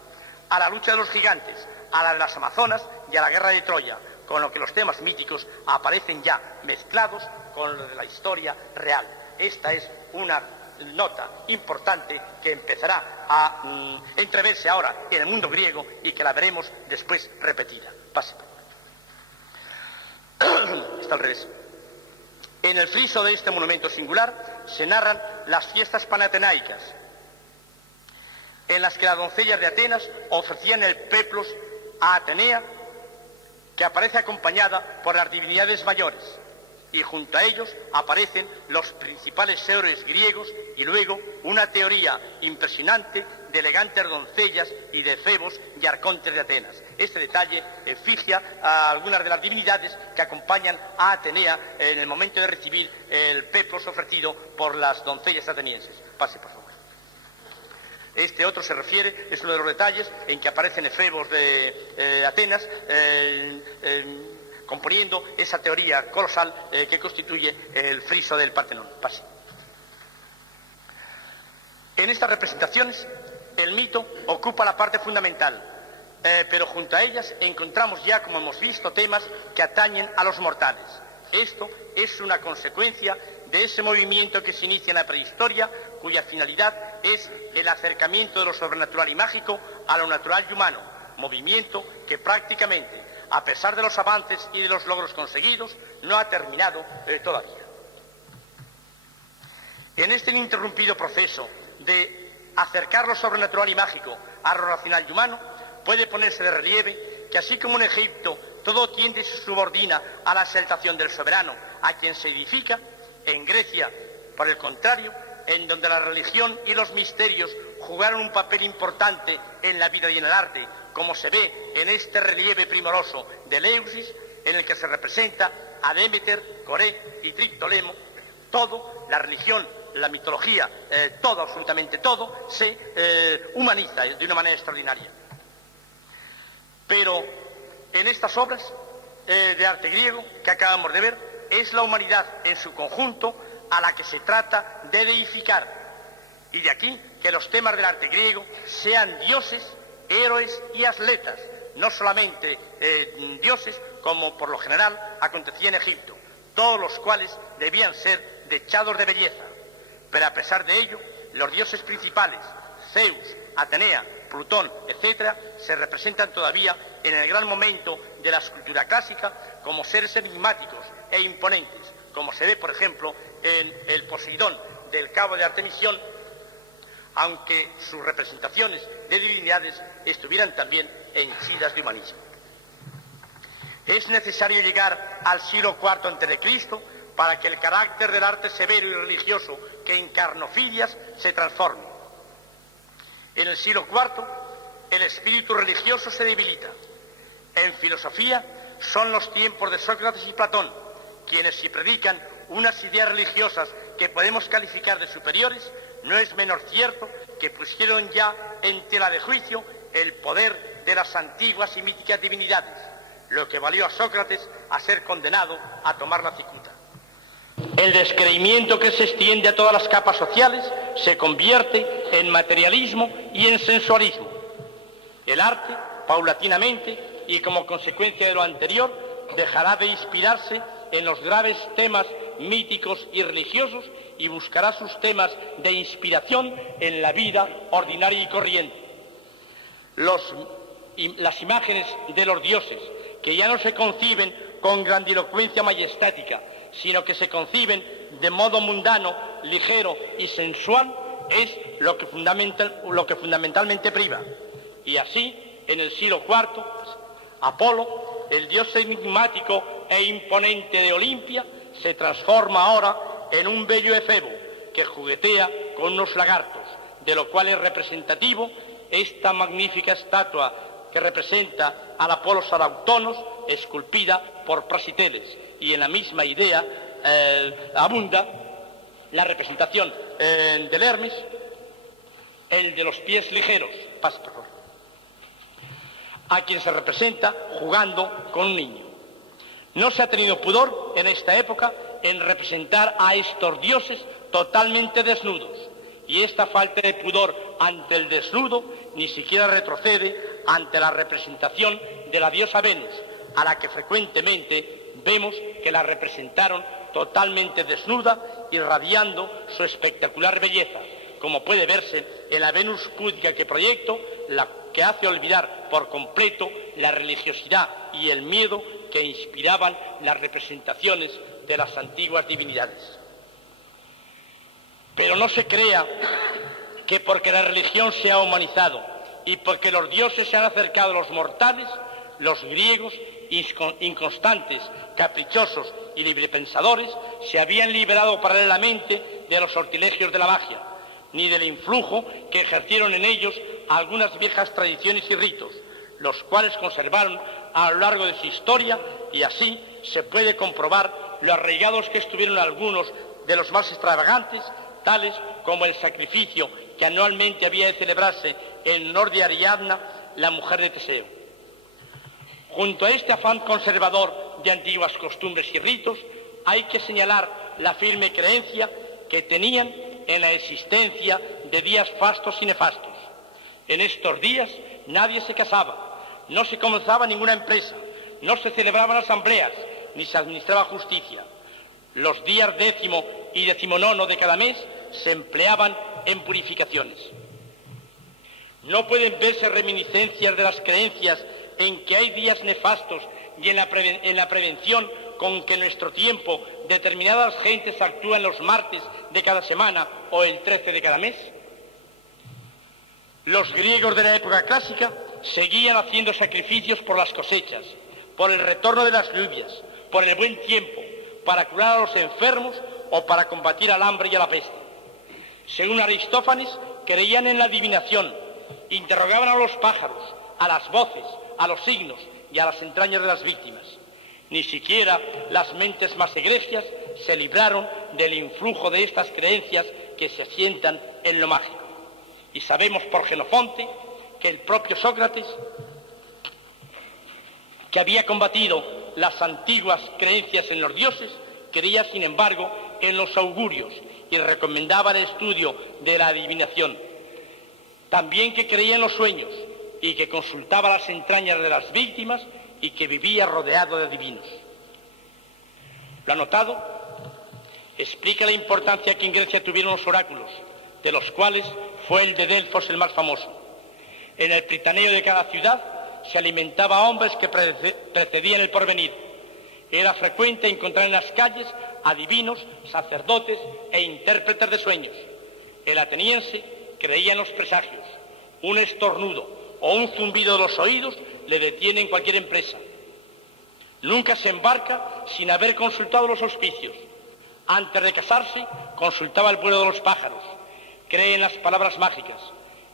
a la lucha de los gigantes, a la de las Amazonas y a la guerra de Troya, con lo que los temas míticos aparecen ya mezclados con lo de la historia real. Esta es una nota importante que empezará a entreverse ahora en el mundo griego y que la veremos después repetida. Pase. Está al revés. En el friso de este monumento singular se narran las fiestas panatenaicas, en las que las doncellas de Atenas ofrecían el peplos a Atenea, que aparece acompañada por las divinidades mayores, y junto a ellos aparecen los principales héroes griegos, y luego una teoría impresionante de elegantes doncellas y de efebos y arcontes de Atenas. Este detalle efigia a algunas de las divinidades que acompañan a Atenea en el momento de recibir el peplos ofrecido por las doncellas atenienses. Pase, por favor. Este otro se refiere, es uno de los detalles en que aparecen efebos de Atenas, componiendo esa teoría colosal que constituye el friso del Partenón. Pase. En estas representaciones, el mito ocupa la parte fundamental, pero junto a ellas encontramos ya, como hemos visto, temas que atañen a los mortales. Esto es una consecuencia de ese movimiento que se inicia en la prehistoria, cuya finalidad es el acercamiento de lo sobrenatural y mágico a lo natural y humano, movimiento que prácticamente a pesar de los avances y de los logros conseguidos, no ha terminado todavía. En este ininterrumpido proceso de acercar lo sobrenatural y mágico a lo racional y humano, puede ponerse de relieve que así como en Egipto todo tiende y se subordina a la exaltación del soberano, a quien se edifica, en Grecia, por el contrario, en donde la religión y los misterios jugaron un papel importante en la vida y en el arte, como se ve en este relieve primoroso de Eleusis, en el que se representa a Demeter, Coré y Triptolemo, todo, la religión, la mitología, todo, absolutamente todo, se humaniza de una manera extraordinaria. Pero en estas obras de arte griego que acabamos de ver, es la humanidad en su conjunto a la que se trata de deificar. Y de aquí que los temas del arte griego sean dioses, héroes y atletas, no solamente dioses, como por lo general acontecía en Egipto, todos los cuales debían ser dechados de belleza. Pero a pesar de ello, los dioses principales, Zeus, Atenea, Plutón, etc., se representan todavía en el gran momento de la escultura clásica como seres enigmáticos e imponentes, como se ve, por ejemplo, en el Poseidón del Cabo de Artemisión, aunque sus representaciones de divinidades estuvieran también henchidas de humanismo. Es necesario llegar al siglo IV a.C. para que el carácter del arte severo y religioso que encarnó Fidias se transforme. En el siglo IV, el espíritu religioso se debilita. En filosofía son los tiempos de Sócrates y Platón, quienes si predican unas ideas religiosas que podemos calificar de superiores, no es menos cierto que pusieron ya en tela de juicio el poder de las antiguas y míticas divinidades, lo que valió a Sócrates a ser condenado a tomar la cicuta. El descreimiento que se extiende a todas las capas sociales se convierte en materialismo y en sensualismo. El arte, paulatinamente, y como consecuencia de lo anterior, dejará de inspirarse en los graves temas míticos y religiosos y buscará sus temas de inspiración en la vida ordinaria y corriente. Las imágenes de los dioses, que ya no se conciben con grandilocuencia majestática, sino que se conciben de modo mundano, ligero y sensual, es lo que fundamentalmente priva. Y así, en el siglo IV, Apolo, el dios enigmático e imponente de Olimpia, se transforma ahora en un bello efebo que juguetea con unos lagartos, de lo cual es representativo esta magnífica estatua que representa al Apolo Sarautonos, esculpida por Prasiteles. Y en la misma idea abunda la representación del Hermes, el de los pies ligeros, a quien se representa jugando con un niño. No se ha tenido pudor en esta época en representar a estos dioses totalmente desnudos, y esta falta de pudor ante el desnudo ni siquiera retrocede ante la representación de la diosa Venus, a la que frecuentemente vemos que la representaron totalmente desnuda, irradiando su espectacular belleza, como puede verse en la Venus púdica que proyecto, la que hace olvidar por completo la religiosidad y el miedo que inspiraban las representaciones de las antiguas divinidades. Pero no se crea que porque la religión se ha humanizado y porque los dioses se han acercado a los mortales, los griegos, inconstantes, caprichosos y librepensadores, se habían liberado paralelamente de los sortilegios de la magia, ni del influjo que ejercieron en ellos algunas viejas tradiciones y ritos, los cuales conservaron a lo largo de su historia, y así se puede comprobar lo arraigados que estuvieron algunos de los más extravagantes, tales como el sacrificio que anualmente había de celebrarse en honor de Ariadna, la mujer de Teseo. Junto a este afán conservador de antiguas costumbres y ritos, hay que señalar la firme creencia que tenían en la existencia de días fastos y nefastos. En estos días nadie se casaba, no se comenzaba ninguna empresa, no se celebraban asambleas, ni se administraba justicia. Los días 10º y 19º de cada mes se empleaban en purificaciones. No pueden verse reminiscencias de las creencias en que hay días nefastos y en la prevención con que en nuestro tiempo determinadas gentes actúan los martes de cada semana o el 13 de cada mes? Los griegos de la época clásica seguían haciendo sacrificios por las cosechas, por el retorno de las lluvias, por el buen tiempo, para curar a los enfermos o para combatir al hambre y a la peste. Según Aristófanes, creían en la adivinación, interrogaban a los pájaros, a las voces, a los signos y a las entrañas de las víctimas. Ni siquiera las mentes más egregias se libraron del influjo de estas creencias que se asientan en lo mágico. Y sabemos por Jenofonte que el propio Sócrates, que había combatido las antiguas creencias en los dioses, creía sin embargo en los augurios y recomendaba el estudio de la adivinación. También que creía en los sueños y que consultaba las entrañas de las víctimas y que vivía rodeado de adivinos. Lo anotado explica la importancia que en Grecia tuvieron los oráculos, de los cuales fue el de Delfos el más famoso. En el pritaneo de cada ciudad se alimentaba a hombres que precedían el porvenir. Era frecuente encontrar en las calles adivinos, sacerdotes e intérpretes de sueños. El ateniense creía en los presagios. Un estornudo o un zumbido de los oídos le detiene en cualquier empresa. Nunca se embarca sin haber consultado los auspicios. Antes de casarse, consultaba el vuelo de los pájaros. Cree en las palabras mágicas.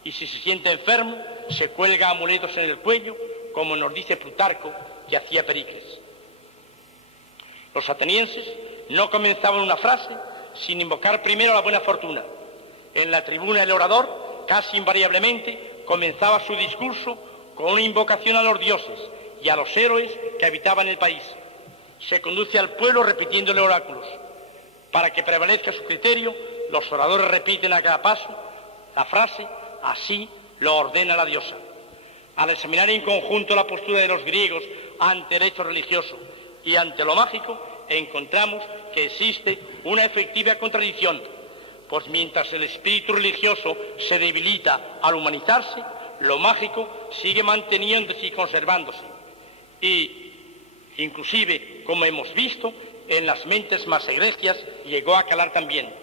Y si se siente enfermo, se cuelga amuletos en el cuello, como nos dice Plutarco que hacía Pericles. Los atenienses no comenzaban una frase sin invocar primero la buena fortuna. En la tribuna el orador, casi invariablemente, comenzaba su discurso con una invocación a los dioses y a los héroes que habitaban el país. Se conduce al pueblo repitiéndole oráculos. Para que prevalezca su criterio, los oradores repiten a cada paso la frase: así lo ordena la diosa. Al examinar en conjunto la postura de los griegos ante el hecho religioso y ante lo mágico, encontramos que existe una efectiva contradicción, pues mientras el espíritu religioso se debilita al humanizarse, lo mágico sigue manteniéndose y conservándose. Y, inclusive, como hemos visto, en las mentes más egregias llegó a calar también.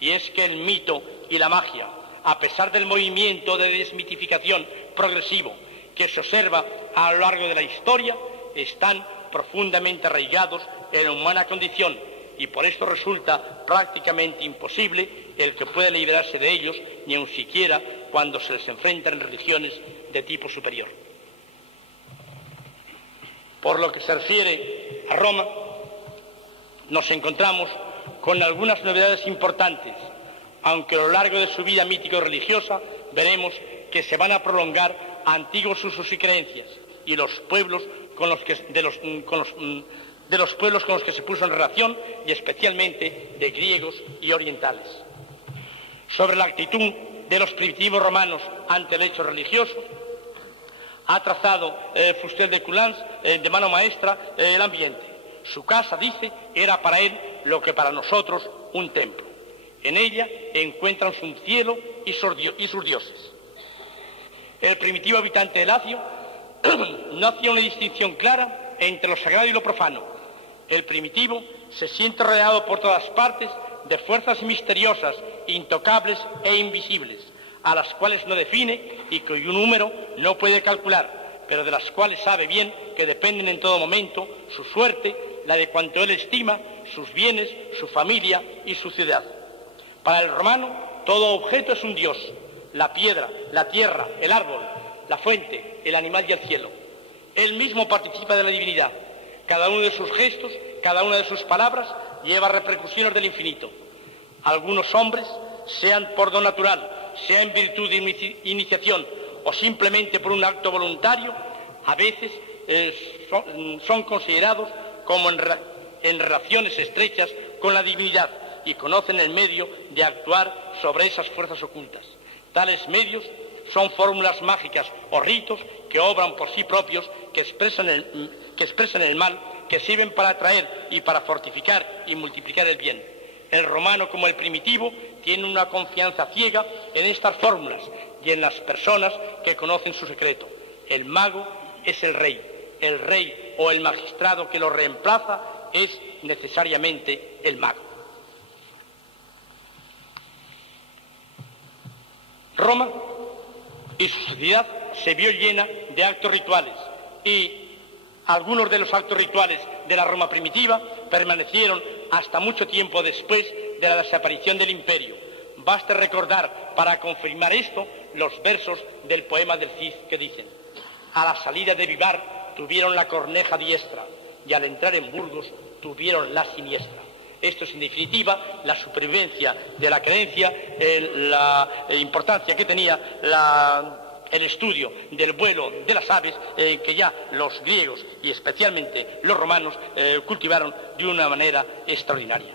Y es que el mito y la magia, a pesar del movimiento de desmitificación progresivo que se observa a lo largo de la historia, están profundamente arraigados en la humana condición, y por esto resulta prácticamente imposible el que pueda librarse de ellos, ni aun siquiera cuando se les enfrentan en religiones de tipo superior. Por lo que se refiere a Roma, nos encontramos con algunas novedades importantes, aunque a lo largo de su vida mítico-religiosa veremos que se van a prolongar antiguos usos y creencias, y los pueblos de los pueblos con los que se puso en relación, y especialmente de griegos y orientales. Sobre la actitud de los primitivos romanos ante el hecho religioso, ha trazado Fustel de Coulanges de mano maestra el ambiente. Su casa, dice, era para él lo que para nosotros un templo. En ella encuentran su cielo y sus dioses. El primitivo habitante de Lacio no hacía una distinción clara entre lo sagrado y lo profano. El primitivo se siente rodeado por todas partes de fuerzas misteriosas, intocables e invisibles, a las cuales no define y cuyo número no puede calcular, pero de las cuales sabe bien que dependen en todo momento su suerte, la de cuanto él estima, sus bienes, su familia y su ciudad. Para el romano, todo objeto es un dios: la piedra, la tierra, el árbol, la fuente, el animal y el cielo. Él mismo participa de la divinidad. Cada uno de sus gestos, cada una de sus palabras lleva repercusiones del infinito. Algunos hombres, sean por don natural, sea en virtud de iniciación o simplemente por un acto voluntario, a veces son considerados como en relaciones estrechas con la divinidad y conocen el medio de actuar sobre esas fuerzas ocultas. Tales medios son fórmulas mágicas o ritos que obran por sí propios, que expresan el mal, que sirven para atraer y para fortificar y multiplicar el bien. El romano, como el primitivo, tiene una confianza ciega en estas fórmulas y en las personas que conocen su secreto. El mago es el rey o el magistrado que lo reemplaza es necesariamente el mago. Roma y su sociedad se vio llena de actos rituales y algunos de los actos rituales de la Roma primitiva permanecieron hasta mucho tiempo después de la desaparición del imperio. Baste recordar para confirmar esto los versos del poema del Cid que dicen: a la salida de Vivar tuvieron la corneja diestra y al entrar en Burgos tuvieron la siniestra. Esto es en definitiva la supervivencia de la creencia, la importancia que tenía el estudio del vuelo de las aves, que ya los griegos y especialmente los romanos cultivaron de una manera extraordinaria.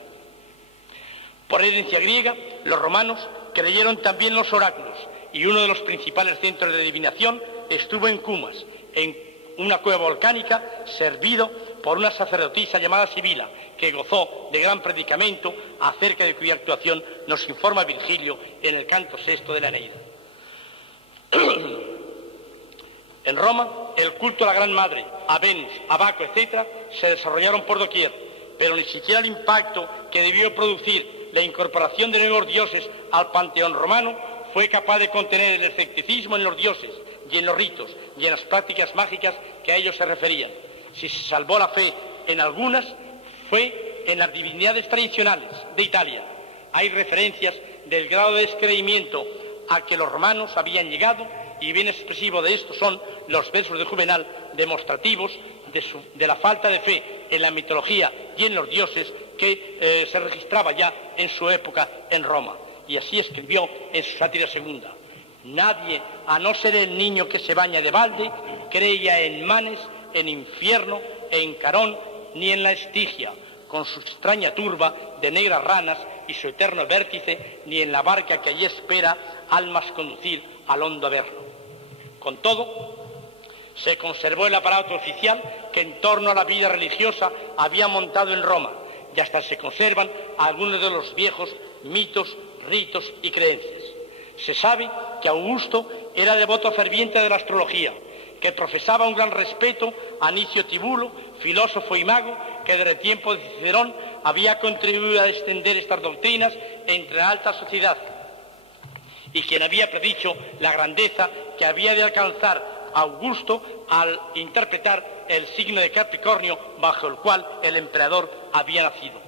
Por herencia griega, los romanos creyeron también los oráculos y uno de los principales centros de adivinación estuvo en Cumas, en una cueva volcánica servido por una sacerdotisa llamada Sibila, que gozó de gran predicamento, acerca de cuya actuación nos informa Virgilio en el canto sexto de la Eneida. En Roma, el culto a la Gran Madre, a Venus, a Baco, etc., se desarrollaron por doquier, pero ni siquiera el impacto que debió producir la incorporación de nuevos dioses al panteón romano fue capaz de contener el escepticismo en los dioses y en los ritos y en las prácticas mágicas que a ellos se referían. Si se salvó la fe en algunas, fue en las divinidades tradicionales de Italia. Hay referencias del grado de descreimiento a que los romanos habían llegado, y bien expresivo de esto son los versos de Juvenal demostrativos de la falta de fe en la mitología y en los dioses que se registraba ya en su época en Roma. Y así escribió en su sátira segunda: nadie, a no ser el niño que se baña de balde, creía en Manes, en infierno, en Carón, ni en la Estigia, con su extraña turba de negras ranas y su eterno vértice, ni en la barca que allí espera almas conducir al hondo averno. Con todo, se conservó el aparato oficial que en torno a la vida religiosa había montado en Roma, y hasta se conservan algunos de los viejos mitos, ritos y creencias. Se sabe que Augusto era devoto ferviente de la astrología, que profesaba un gran respeto a Nicio Tibulo, filósofo y mago, que desde tiempo de Cicerón había contribuido a extender estas doctrinas entre la alta sociedad, y quien había predicho la grandeza que había de alcanzar Augusto al interpretar el signo de Capricornio bajo el cual el emperador había nacido.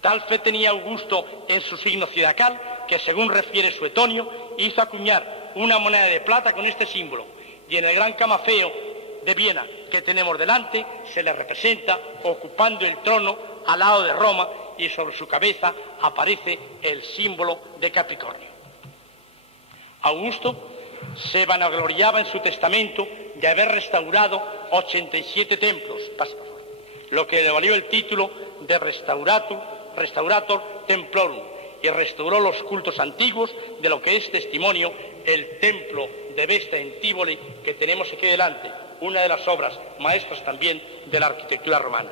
Tal fe tenía Augusto en su signo zodiacal que, según refiere Suetonio, hizo acuñar una moneda de plata con este símbolo, y en el gran camafeo de Viena que tenemos delante se le representa ocupando el trono al lado de Roma, y sobre su cabeza aparece el símbolo de Capricornio. Augusto se vanagloriaba en su testamento de haber restaurado 87 templos, lo que le valió el título de Restaurator Templorum, y restauró los cultos antiguos, de lo que es testimonio el templo de Vesta en Tívoli que tenemos aquí delante, una de las obras maestras también de la arquitectura romana.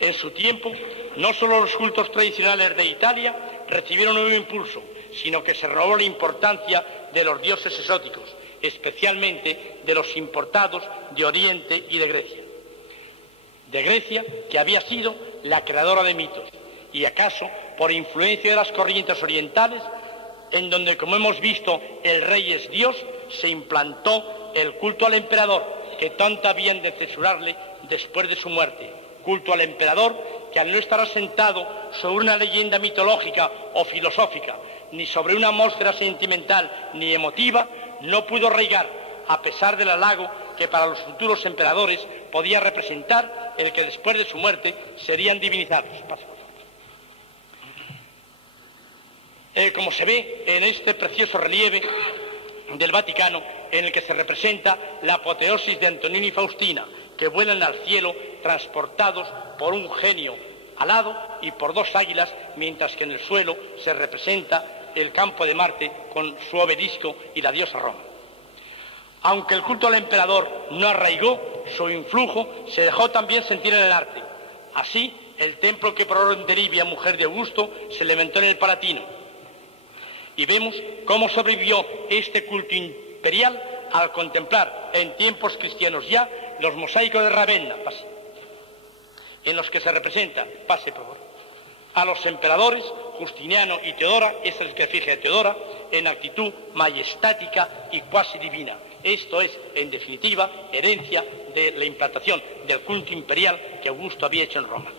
En su tiempo, no solo los cultos tradicionales de Italia recibieron un nuevo impulso, sino que se renovó la importancia de los dioses exóticos, especialmente de los importados de Oriente y de Grecia. De Grecia, que había sido la creadora de mitos, y acaso por influencia de las corrientes orientales, en donde, como hemos visto, el rey es Dios, se implantó el culto al emperador, que tanto habían de censurarle después de su muerte. Culto al emperador que, al no estar asentado sobre una leyenda mitológica o filosófica, ni sobre una atmósfera sentimental ni emotiva, no pudo arraigar, a pesar del halago que para los futuros emperadores podía representar el que después de su muerte serían divinizados. Como se ve en este precioso relieve del Vaticano, en el que se representa la apoteosis de Antonino y Faustina, que vuelan al cielo transportados por un genio alado y por dos águilas, mientras que en el suelo se representa el campo de Marte con su obelisco y la diosa Roma. Aunque el culto al emperador no arraigó, su influjo se dejó también sentir en el arte. Así, el templo que por orden de Livia, mujer de Augusto, se levantó en el Palatino. Y vemos cómo sobrevivió este culto imperial al contemplar en tiempos cristianos ya los mosaicos de Ravenna, en los que se representa, por favor, a los emperadores Justiniano y Teodora, esta es la efigie de Teodora, en actitud majestática y cuasi divina. Esto es, en definitiva, herencia de la implantación del culto imperial que Augusto había hecho en Roma.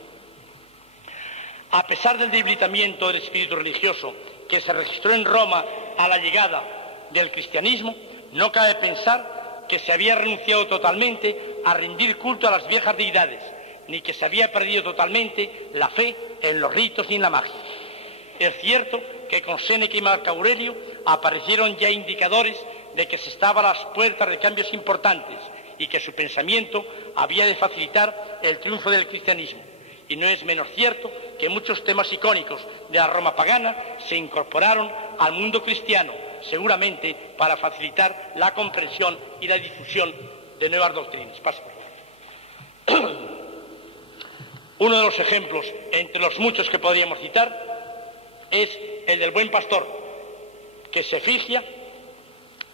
A pesar del debilitamiento del espíritu religioso que se registró en Roma a la llegada del cristianismo, no cabe pensar que se había renunciado totalmente a rendir culto a las viejas deidades, ni que se había perdido totalmente la fe en los ritos y en la magia. Es cierto que con Séneca y Marco Aurelio aparecieron ya indicadores de que se estaba a las puertas de cambios importantes y que su pensamiento había de facilitar el triunfo del cristianismo. Y no es menos cierto que muchos temas icónicos de la Roma pagana se incorporaron al mundo cristiano, seguramente para facilitar la comprensión y la difusión de nuevas doctrinas. Pase, por favor. Uno de los ejemplos, entre los muchos que podríamos citar, es el del buen pastor, que se efigia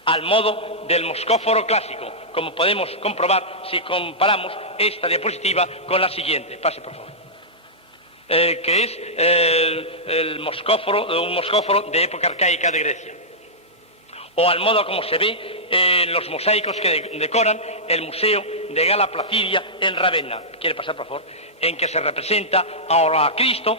al modo del moscóforo clásico, como podemos comprobar si comparamos esta diapositiva con la siguiente. Pase, por favor. Que es un moscóforo de época arcaica de Grecia. O al modo como se ve en los mosaicos que decoran el Museo de Gala Placidia en Ravenna. ¿Quiere pasar, por favor? En que se representa ahora a Cristo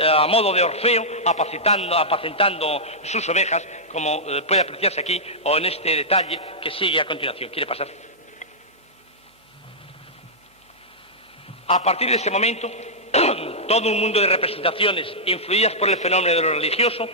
a modo de Orfeo apacentando sus ovejas, como puede apreciarse aquí o en este detalle que sigue a continuación. ¿Quiere pasar? A partir de ese momento, todo un mundo de representaciones influidas por el fenómeno de lo religioso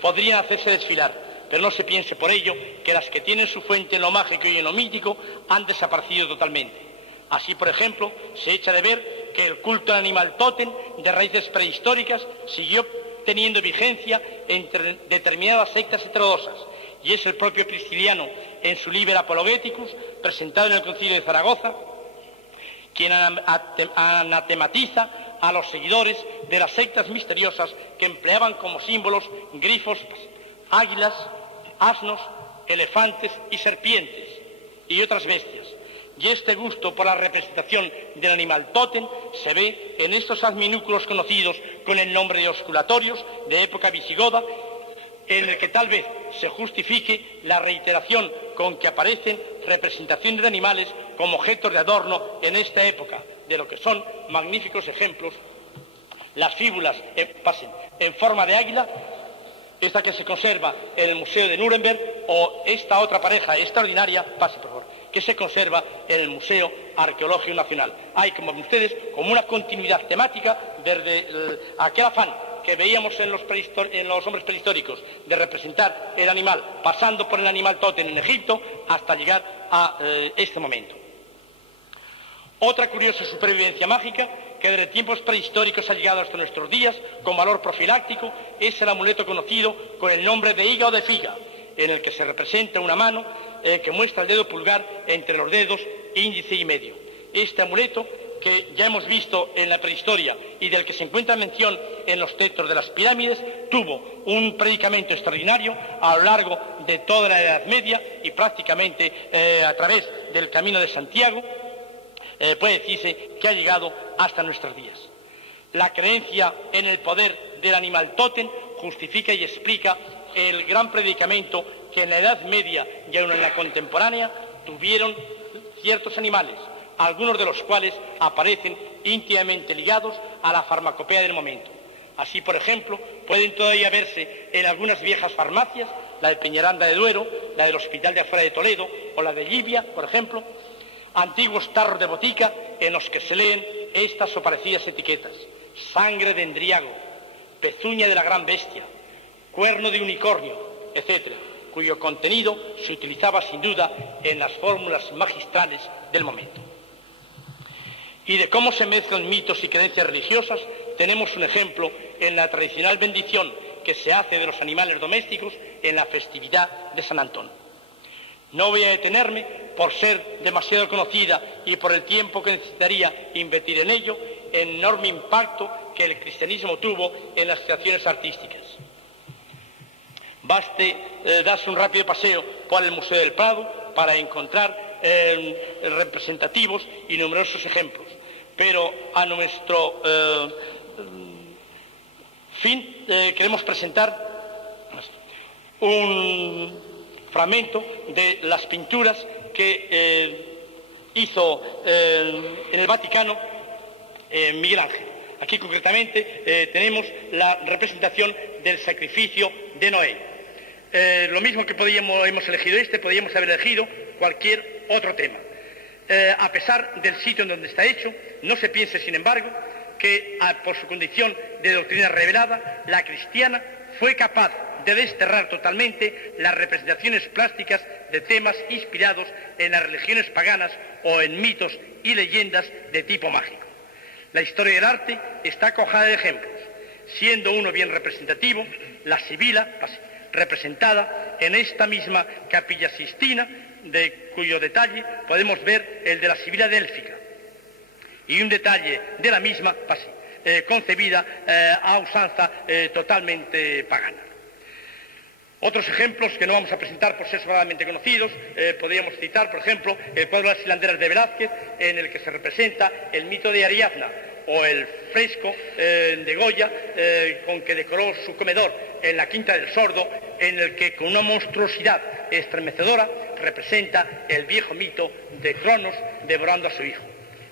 podrían hacerse desfilar, pero no se piense por ello que las que tienen su fuente en lo mágico y en lo mítico han desaparecido totalmente. Así, por ejemplo, se echa de ver que el culto al animal tótem de raíces prehistóricas siguió teniendo vigencia entre determinadas sectas heterodoxas, y es el propio Prisciliano, en su Liber Apologeticus, presentado en el Concilio de Zaragoza, quien anatematiza a los seguidores de las sectas misteriosas que empleaban como símbolos grifos, águilas, asnos, elefantes y serpientes y otras bestias. Y este gusto por la representación del animal tótem se ve en estos adminúculos conocidos con el nombre de osculatorios de época visigoda, en el que tal vez se justifique la reiteración con que aparecen representaciones de animales como objetos de adorno en esta época, de lo que son magníficos ejemplos las fíbulas en forma de águila, esta que se conserva en el Museo de Nuremberg, o esta otra pareja extraordinaria, pase por favor, que se conserva en el Museo Arqueológico Nacional. Hay, como ven ustedes, como una continuidad temática desde aquel afán que veíamos en los hombres prehistóricos de representar el animal, pasando por el animal tótem en Egipto, hasta llegar a este momento. Otra curiosa supervivencia mágica que desde tiempos prehistóricos ha llegado hasta nuestros días con valor profiláctico es el amuleto conocido con el nombre de higa o de figa, en el que se representa una mano que muestra el dedo pulgar entre los dedos índice y medio. Este amuleto, que ya hemos visto en la prehistoria y del que se encuentra mención en los textos de las pirámides, tuvo un predicamento extraordinario a lo largo de toda la Edad Media y prácticamente a través del Camino de Santiago, puede decirse que ha llegado hasta nuestros días. La creencia en el poder del animal tótem justifica y explica el gran predicamento que en la Edad Media y aún en la contemporánea tuvieron ciertos animales, algunos de los cuales aparecen íntimamente ligados a la farmacopea del momento. Así, por ejemplo, pueden todavía verse en algunas viejas farmacias, la de Peñaranda de Duero, la del Hospital de Afuera de Toledo o la de Llivia, por ejemplo, antiguos tarros de botica en los que se leen estas o parecidas etiquetas: sangre de endriago, pezuña de la gran bestia, cuerno de unicornio, etc., cuyo contenido se utilizaba sin duda en las fórmulas magistrales del momento. Y de cómo se mezclan mitos y creencias religiosas tenemos un ejemplo en la tradicional bendición que se hace de los animales domésticos en la festividad de San Antón. No voy a detenerme por ser demasiado conocida y por el tiempo que necesitaría invertir en ello, el enorme impacto que el cristianismo tuvo en las creaciones artísticas. Baste darse un rápido paseo por el Museo del Prado para encontrar representativos y numerosos ejemplos. Pero a nuestro fin queremos presentar un fragmento de las pinturas que hizo en el Vaticano Miguel Ángel. Aquí concretamente tenemos la representación del sacrificio de Noé. Lo mismo que hemos elegido podíamos haber elegido cualquier otro tema. A pesar del sitio en donde está hecho, no se piense, sin embargo, que por su condición de doctrina revelada, la cristiana fue capaz de desterrar totalmente las representaciones plásticas de temas inspirados en las religiones paganas o en mitos y leyendas de tipo mágico. La historia del arte está cojada de ejemplos, siendo uno bien representativo, la Sibila, representada en esta misma Capilla Sixtina, de cuyo detalle podemos ver el de la Sibila délfica, y un detalle de la misma concebida a usanza totalmente pagana. Otros ejemplos que no vamos a presentar por ser sobradamente conocidos, podríamos citar, por ejemplo, el cuadro de las hilanderas de Velázquez, en el que se representa el mito de Ariadna, o el fresco de Goya, con que decoró su comedor en la Quinta del Sordo, en el que con una monstruosidad estremecedora representa el viejo mito de Cronos devorando a su hijo,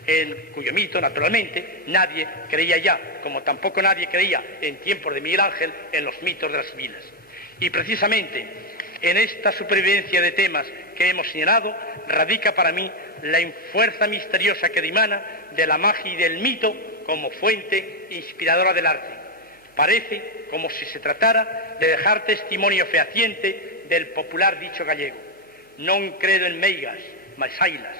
en cuyo mito, naturalmente, nadie creía ya, como tampoco nadie creía en tiempos de Miguel Ángel en los mitos de las Sibilas. Y precisamente en esta supervivencia de temas que hemos señalado radica para mí la fuerza misteriosa que dimana de la magia y del mito como fuente inspiradora del arte. Parece como si se tratara de dejar testimonio fehaciente del popular dicho gallego: non credo en meigas, mas hailas.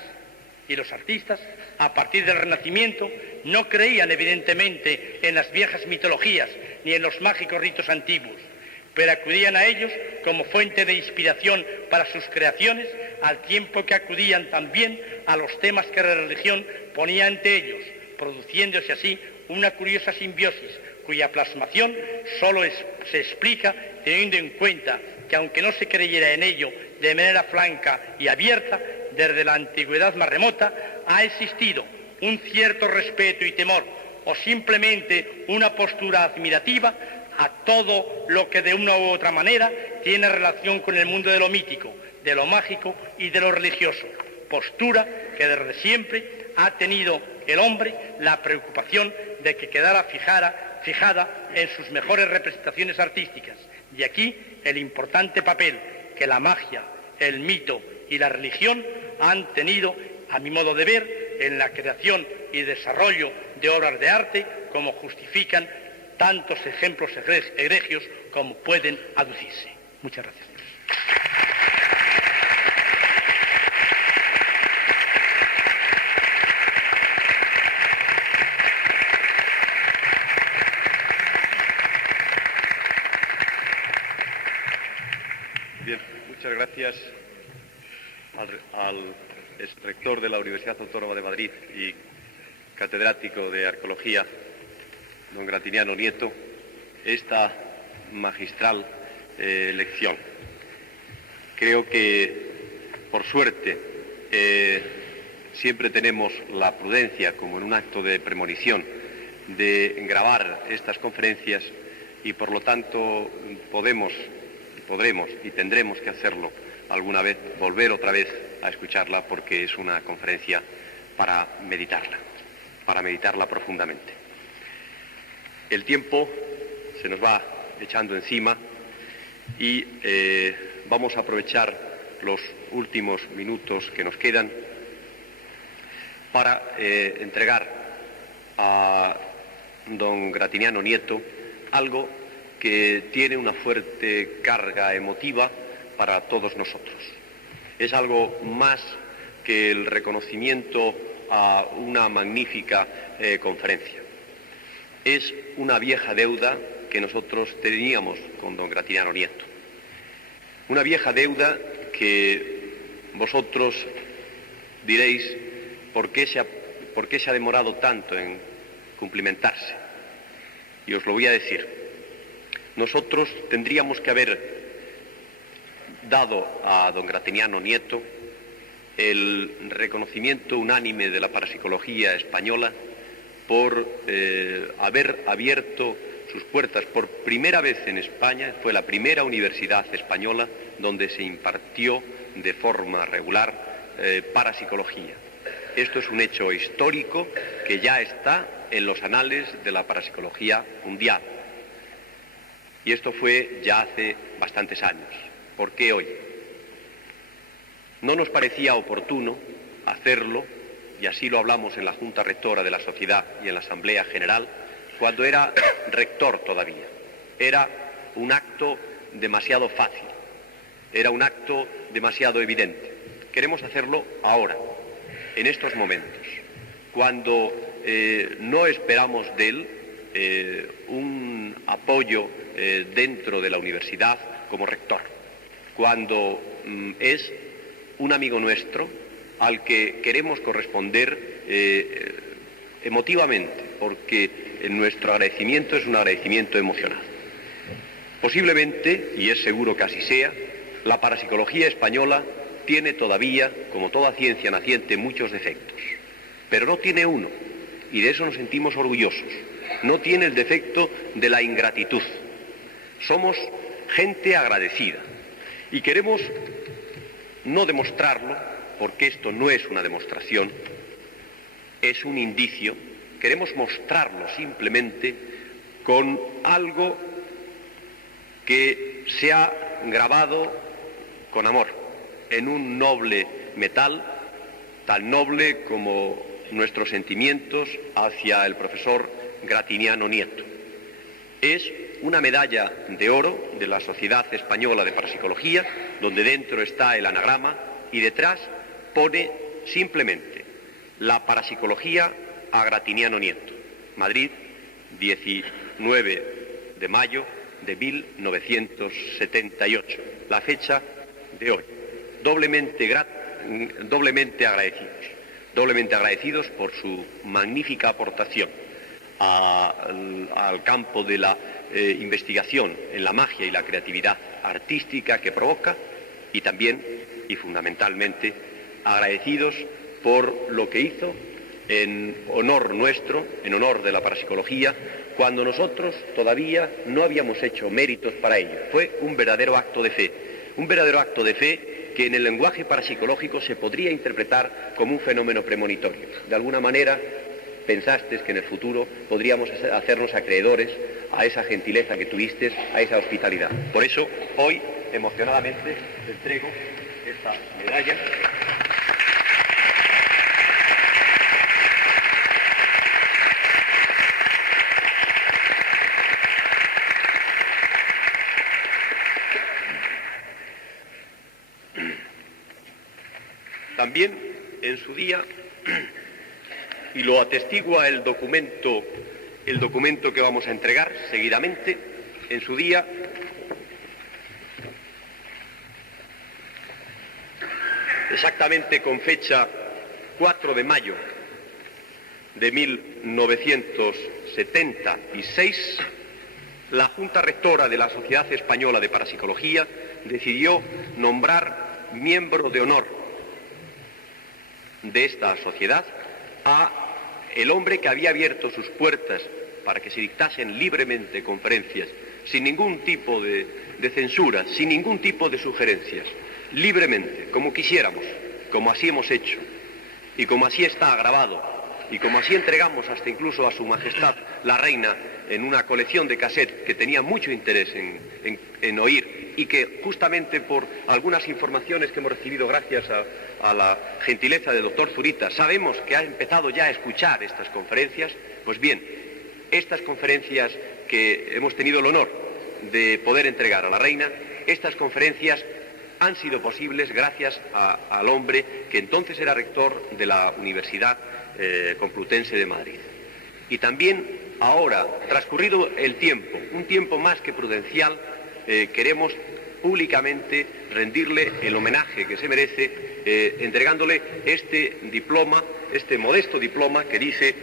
Y los artistas, a partir del Renacimiento, no creían evidentemente en las viejas mitologías ni en los mágicos ritos antiguos, pero acudían a ellos como fuente de inspiración para sus creaciones, al tiempo que acudían también a los temas que la religión ponía ante ellos, produciéndose así una curiosa simbiosis, cuya plasmación solo se explica teniendo en cuenta que, aunque no se creyera en ello de manera franca y abierta, desde la antigüedad más remota ha existido un cierto respeto y temor, o simplemente una postura admirativa a todo lo que de una u otra manera tiene relación con el mundo de lo mítico, de lo mágico y de lo religioso, postura que desde siempre ha tenido el hombre la preocupación de que quedara fijada en sus mejores representaciones artísticas. Y aquí el importante papel que la magia, el mito y la religión han tenido, a mi modo de ver, en la creación y desarrollo de obras de arte, como justifican tantos ejemplos egregios como pueden aducirse. Muchas gracias. Bien, muchas gracias al exrector de la Universidad Autónoma de Madrid y catedrático de Arqueología, don Gratiniano Nieto, esta magistral lección. Creo que, por suerte, siempre tenemos la prudencia, como en un acto de premonición, de grabar estas conferencias y, por lo tanto, podremos y tendremos que hacerlo alguna vez, volver otra vez a escucharla, porque es una conferencia para meditarla profundamente. El tiempo se nos va echando encima y vamos a aprovechar los últimos minutos que nos quedan para entregar a don Gratiniano Nieto algo que tiene una fuerte carga emotiva para todos nosotros. Es algo más que el reconocimiento a una magnífica conferencia. Es una vieja deuda que nosotros teníamos con don Gratiniano Nieto. Una vieja deuda que vosotros diréis por qué se ha demorado tanto en cumplimentarse. Y os lo voy a decir. Nosotros tendríamos que haber dado a don Gratiniano Nieto el reconocimiento unánime de la parapsicología española por haber abierto sus puertas por primera vez en España. Fue la primera universidad española donde se impartió de forma regular parapsicología. Esto es un hecho histórico que ya está en los anales de la parapsicología mundial. Y esto fue ya hace bastantes años. ¿Por qué hoy? No nos parecía oportuno hacerlo, y así lo hablamos en la Junta Rectora de la Sociedad y en la Asamblea General, cuando era rector todavía. Era un acto demasiado fácil, era un acto demasiado evidente. Queremos hacerlo ahora, en estos momentos, cuando no esperamos de él un apoyo dentro de la universidad como rector, cuando es un amigo nuestro al que queremos corresponder emotivamente, porque nuestro agradecimiento es un agradecimiento emocional. Posiblemente, y es seguro que así sea, la parapsicología española tiene todavía, como toda ciencia naciente, muchos defectos, pero no tiene uno, y de eso nos sentimos orgullosos. No tiene el defecto de la ingratitud. Somos gente agradecida y queremos no demostrarlo, porque esto no es una demostración, es un indicio. Queremos mostrarlo simplemente con algo que se ha grabado con amor en un noble metal, tan noble como nuestros sentimientos hacia el profesor Gratiniano Nieto. Es una medalla de oro de la Sociedad Española de Parapsicología, donde dentro está el anagrama y detrás pone simplemente la parapsicología a Gratiniano Nieto. Madrid, 19 de mayo de 1978, la fecha de hoy. Doblemente agradecidos por su magnífica aportación al campo de la investigación en la magia y la creatividad artística que provoca, y también y fundamentalmente agradecidos por lo que hizo en honor nuestro, en honor de la parapsicología, cuando nosotros todavía no habíamos hecho méritos para ello. Fue un verdadero acto de fe que en el lenguaje parapsicológico se podría interpretar como un fenómeno premonitorio. De alguna manera pensaste que en el futuro podríamos hacernos acreedores a esa gentileza que tuviste, a esa hospitalidad. Por eso, hoy, emocionadamente, te entrego esta medalla. También en su día, y lo atestigua el documento que vamos a entregar seguidamente, en su día exactamente con fecha 4 de mayo de 1976, la Junta Rectora de la Sociedad Española de Parapsicología decidió nombrar miembro de honor de esta sociedad a el hombre que había abierto sus puertas para que se dictasen libremente conferencias, sin ningún tipo de censura, sin ningún tipo de sugerencias, libremente, como quisiéramos, como así hemos hecho, y como así está grabado, y como así entregamos hasta incluso a Su Majestad la Reina en una colección de cassette que tenía mucho interés en oír, y que justamente por algunas informaciones que hemos recibido gracias a la gentileza del doctor Zurita, sabemos que ha empezado ya a escuchar estas conferencias. Pues bien, estas conferencias que hemos tenido el honor de poder entregar a la Reina, estas conferencias han sido posibles gracias al hombre que entonces era rector de la Universidad Complutense de Madrid. Y también ahora, transcurrido el tiempo, un tiempo más que prudencial, queremos públicamente rendirle el homenaje que se merece, entregándole este diploma, este modesto diploma que dice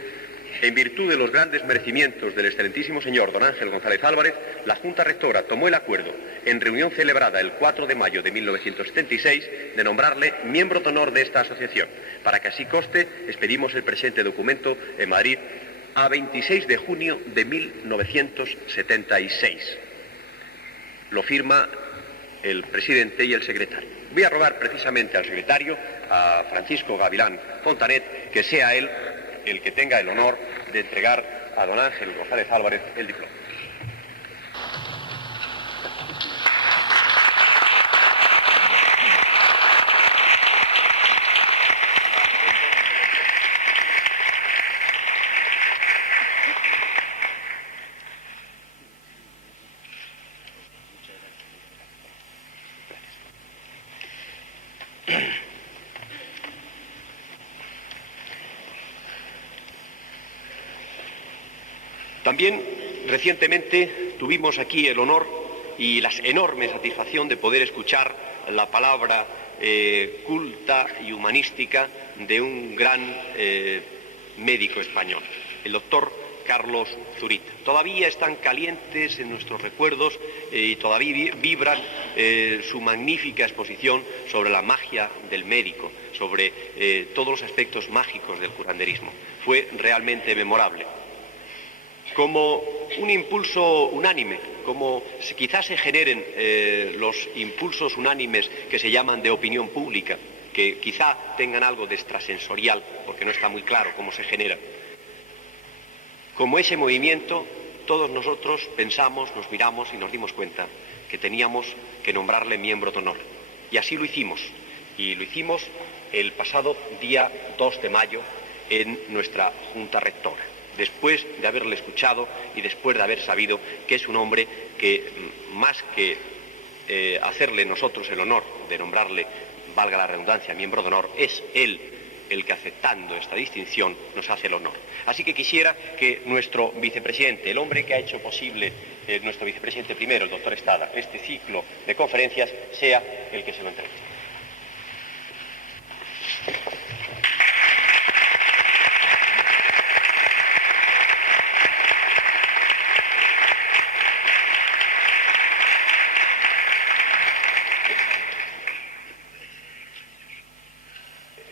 En virtud de los grandes merecimientos del excelentísimo señor don Ángel González Álvarez, la Junta Rectora tomó el acuerdo, en reunión celebrada el 4 de mayo de 1976, de nombrarle miembro de honor de esta asociación. Para que así conste, expedimos el presente documento en Madrid a 26 de junio de 1976. Lo firma el presidente y el secretario. Voy a rogar precisamente al secretario, a Francisco Gavilán Fontanet, que sea él el que tenga el honor de entregar a don Ángel González Álvarez el diploma. También recientemente tuvimos aquí el honor y la enorme satisfacción de poder escuchar la palabra culta y humanística de un gran médico español, el doctor Carlos Zurita. Todavía están calientes en nuestros recuerdos y todavía vibran su magnífica exposición sobre la magia del médico, sobre todos los aspectos mágicos del curanderismo. Fue realmente memorable. Como un impulso unánime, como quizás se generen los impulsos unánimes que se llaman de opinión pública, que quizá tengan algo de extrasensorial, porque no está muy claro cómo se genera. Como ese movimiento, todos nosotros pensamos, nos miramos y nos dimos cuenta que teníamos que nombrarle miembro de honor. Y así lo hicimos. Y lo hicimos el pasado día 2 de mayo en nuestra Junta Rectora, después de haberle escuchado y después de haber sabido que es un hombre que, más que hacerle nosotros el honor de nombrarle, valga la redundancia, miembro de honor, es él el que, aceptando esta distinción, nos hace el honor. Así que quisiera que nuestro vicepresidente, el hombre que ha hecho posible, nuestro vicepresidente primero, el doctor Estada, este ciclo de conferencias, sea el que se lo entregue.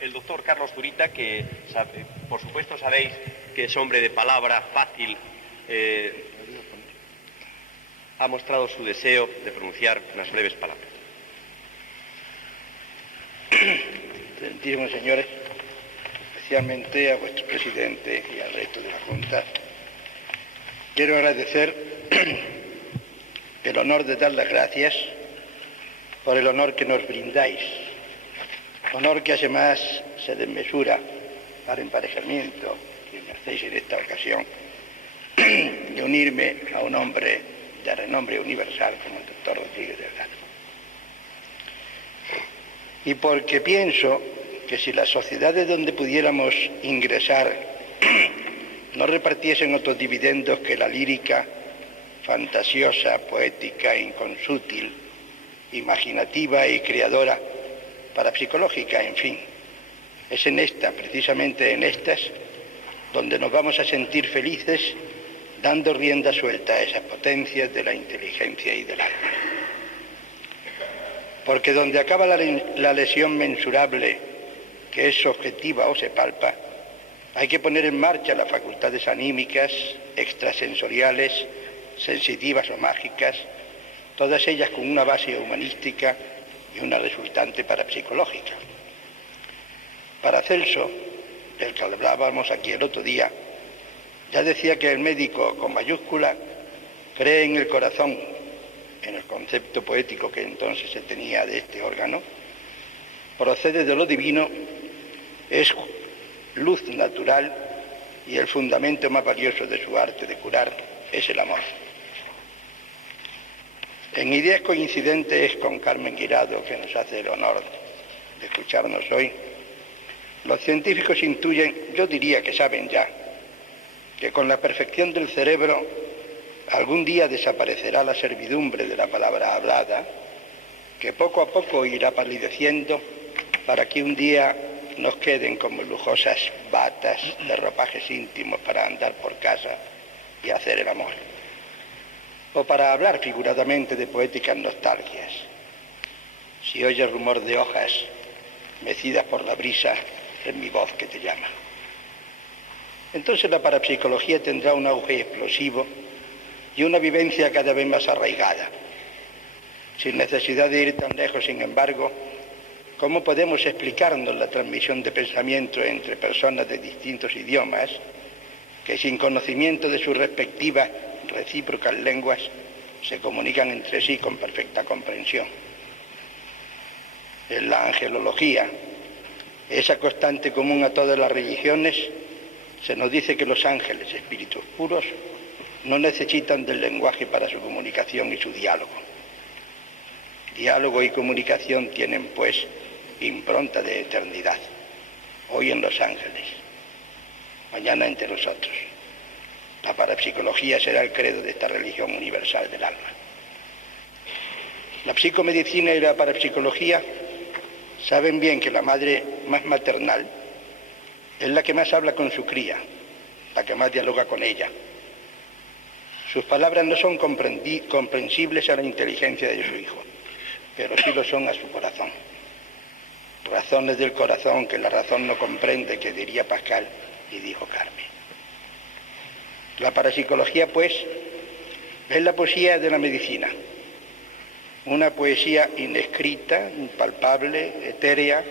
El doctor Carlos Zurita, que por supuesto sabéis que es hombre de palabra fácil, ha mostrado su deseo de pronunciar unas breves palabras. Excelentísimos señores, especialmente a vuestro presidente y al resto de la Junta, quiero agradecer el honor de dar las gracias por el honor que nos brindáis. Honor que además se desmesura al emparejamiento que me hacéis en esta ocasión de unirme a un hombre de renombre universal como el doctor Rodríguez Delgado. Y porque pienso que si las sociedades donde pudiéramos ingresar no repartiesen otros dividendos que la lírica, fantasiosa, poética, inconsútil, imaginativa y creadora, parapsicológica, en fin. Es en esta, precisamente en estas, donde nos vamos a sentir felices dando rienda suelta a esas potencias de la inteligencia y del alma. Porque donde acaba la lesión mensurable, que es objetiva o se palpa, hay que poner en marcha las facultades anímicas, extrasensoriales, sensitivas o mágicas, todas ellas con una base humanística y una resultante parapsicológica. Paracelso, del que hablábamos aquí el otro día, ya decía que el médico con mayúscula cree en el corazón, en el concepto poético que entonces se tenía de este órgano, procede de lo divino, es luz natural y el fundamento más valioso de su arte de curar es el amor. En ideas coincidentes con Carmen Guirado, que nos hace el honor de escucharnos hoy, los científicos intuyen, yo diría que saben ya, que con la perfección del cerebro algún día desaparecerá la servidumbre de la palabra hablada, que poco a poco irá palideciendo para que un día nos queden como lujosas batas de ropajes íntimos para andar por casa y hacer el amor. O para hablar figuradamente de poéticas nostalgias. Si oyes rumor de hojas mecidas por la brisa, es mi voz que te llama. Entonces la parapsicología tendrá un auge explosivo y una vivencia cada vez más arraigada. Sin necesidad de ir tan lejos, sin embargo, ¿cómo podemos explicarnos la transmisión de pensamiento entre personas de distintos idiomas que sin conocimiento de sus respectivas recíprocas lenguas se comunican entre sí con perfecta comprensión? En la angelología, esa constante común a todas las religiones, se nos dice que los ángeles, espíritus puros, no necesitan del lenguaje para su comunicación y su diálogo. Diálogo y comunicación tienen, pues, impronta de eternidad. Hoy en los ángeles, mañana entre nosotros. La parapsicología será el credo de esta religión universal del alma. La psicomedicina y la parapsicología saben bien que la madre más maternal es la que más habla con su cría, la que más dialoga con ella. Sus palabras no son comprensibles a la inteligencia de su hijo, pero sí lo son a su corazón. Razones del corazón que la razón no comprende, que diría Pascal y dijo Carmen. La parapsicología, pues, es la poesía de la medicina. Una poesía inescrita, impalpable, etérea,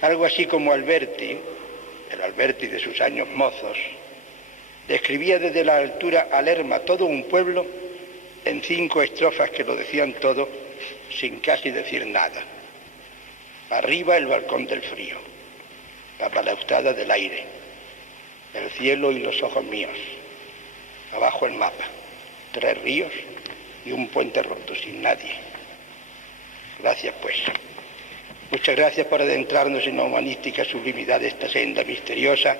algo así como Alberti, el Alberti de sus años mozos, describía desde la altura a Lerma todo un pueblo en 5 estrofas que lo decían todo sin casi decir nada. Arriba el balcón del frío, la balaustrada del aire, el cielo y los ojos míos, abajo el mapa, 3 ríos y un puente roto sin nadie. Gracias, pues. Muchas gracias por adentrarnos en la humanística sublimidad de esta senda misteriosa,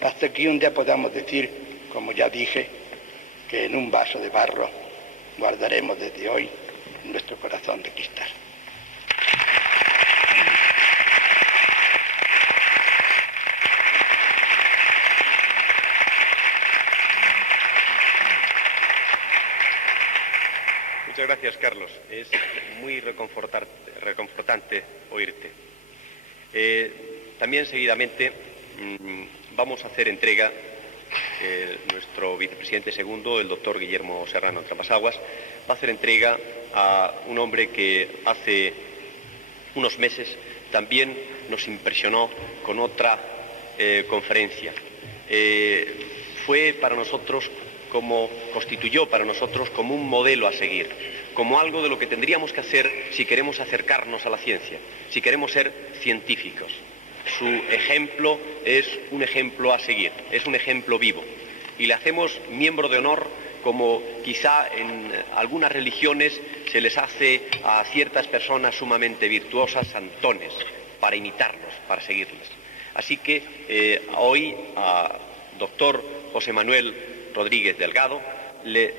hasta que un día podamos decir, como ya dije, que en un vaso de barro guardaremos desde hoy nuestro corazón de cristal. Muchas gracias, Carlos. Es muy reconfortante oírte. También seguidamente vamos a hacer entrega, nuestro vicepresidente segundo, el doctor Guillermo Serrano Trapasaguas, va a hacer entrega a un hombre que hace unos meses también nos impresionó con otra conferencia. Constituyó para nosotros como un modelo a seguir, como algo de lo que tendríamos que hacer si queremos acercarnos a la ciencia, si queremos ser científicos. Su ejemplo es un ejemplo a seguir, es un ejemplo vivo. Y le hacemos miembro de honor, como quizá en algunas religiones se les hace a ciertas personas sumamente virtuosas santones, para imitarlos, para seguirles. Así que hoy a doctor José Manuel Rodríguez Delgado,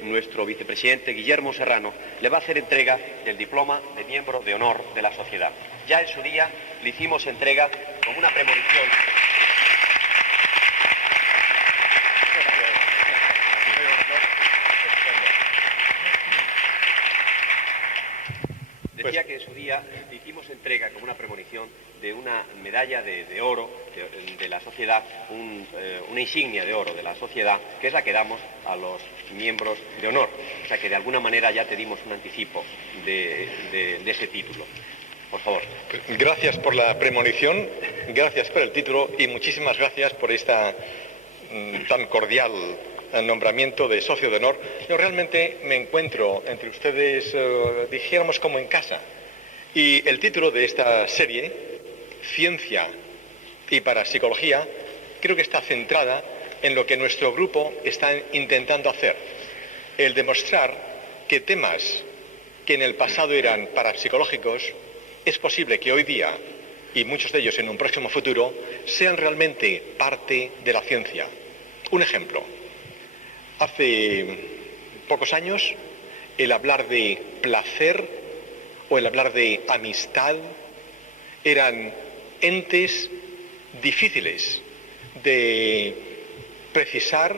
nuestro vicepresidente Guillermo Serrano, le va a hacer entrega del diploma de miembro de honor de la sociedad. Ya en su día le hicimos entrega como una premonición. Decía que en su día le hicimos entrega como una premonición de una medalla de oro de la sociedad, una insignia de oro de la sociedad, que es la que damos a los miembros de honor. O sea que de alguna manera ya te dimos un anticipo de ese título. Por favor. Gracias por la premonición, gracias por el título y muchísimas gracias por esta tan cordial nombramiento de socio de honor. Yo realmente me encuentro entre ustedes, dijéramos, como en casa. Y el título de esta serie, Ciencia y Parapsicología, creo que está centrada en lo que nuestro grupo está intentando hacer. El demostrar que temas que en el pasado eran parapsicológicos, es posible que hoy día, y muchos de ellos en un próximo futuro, sean realmente parte de la ciencia. Un ejemplo. Hace pocos años, el hablar de placer o el hablar de amistad eran entes difíciles de precisar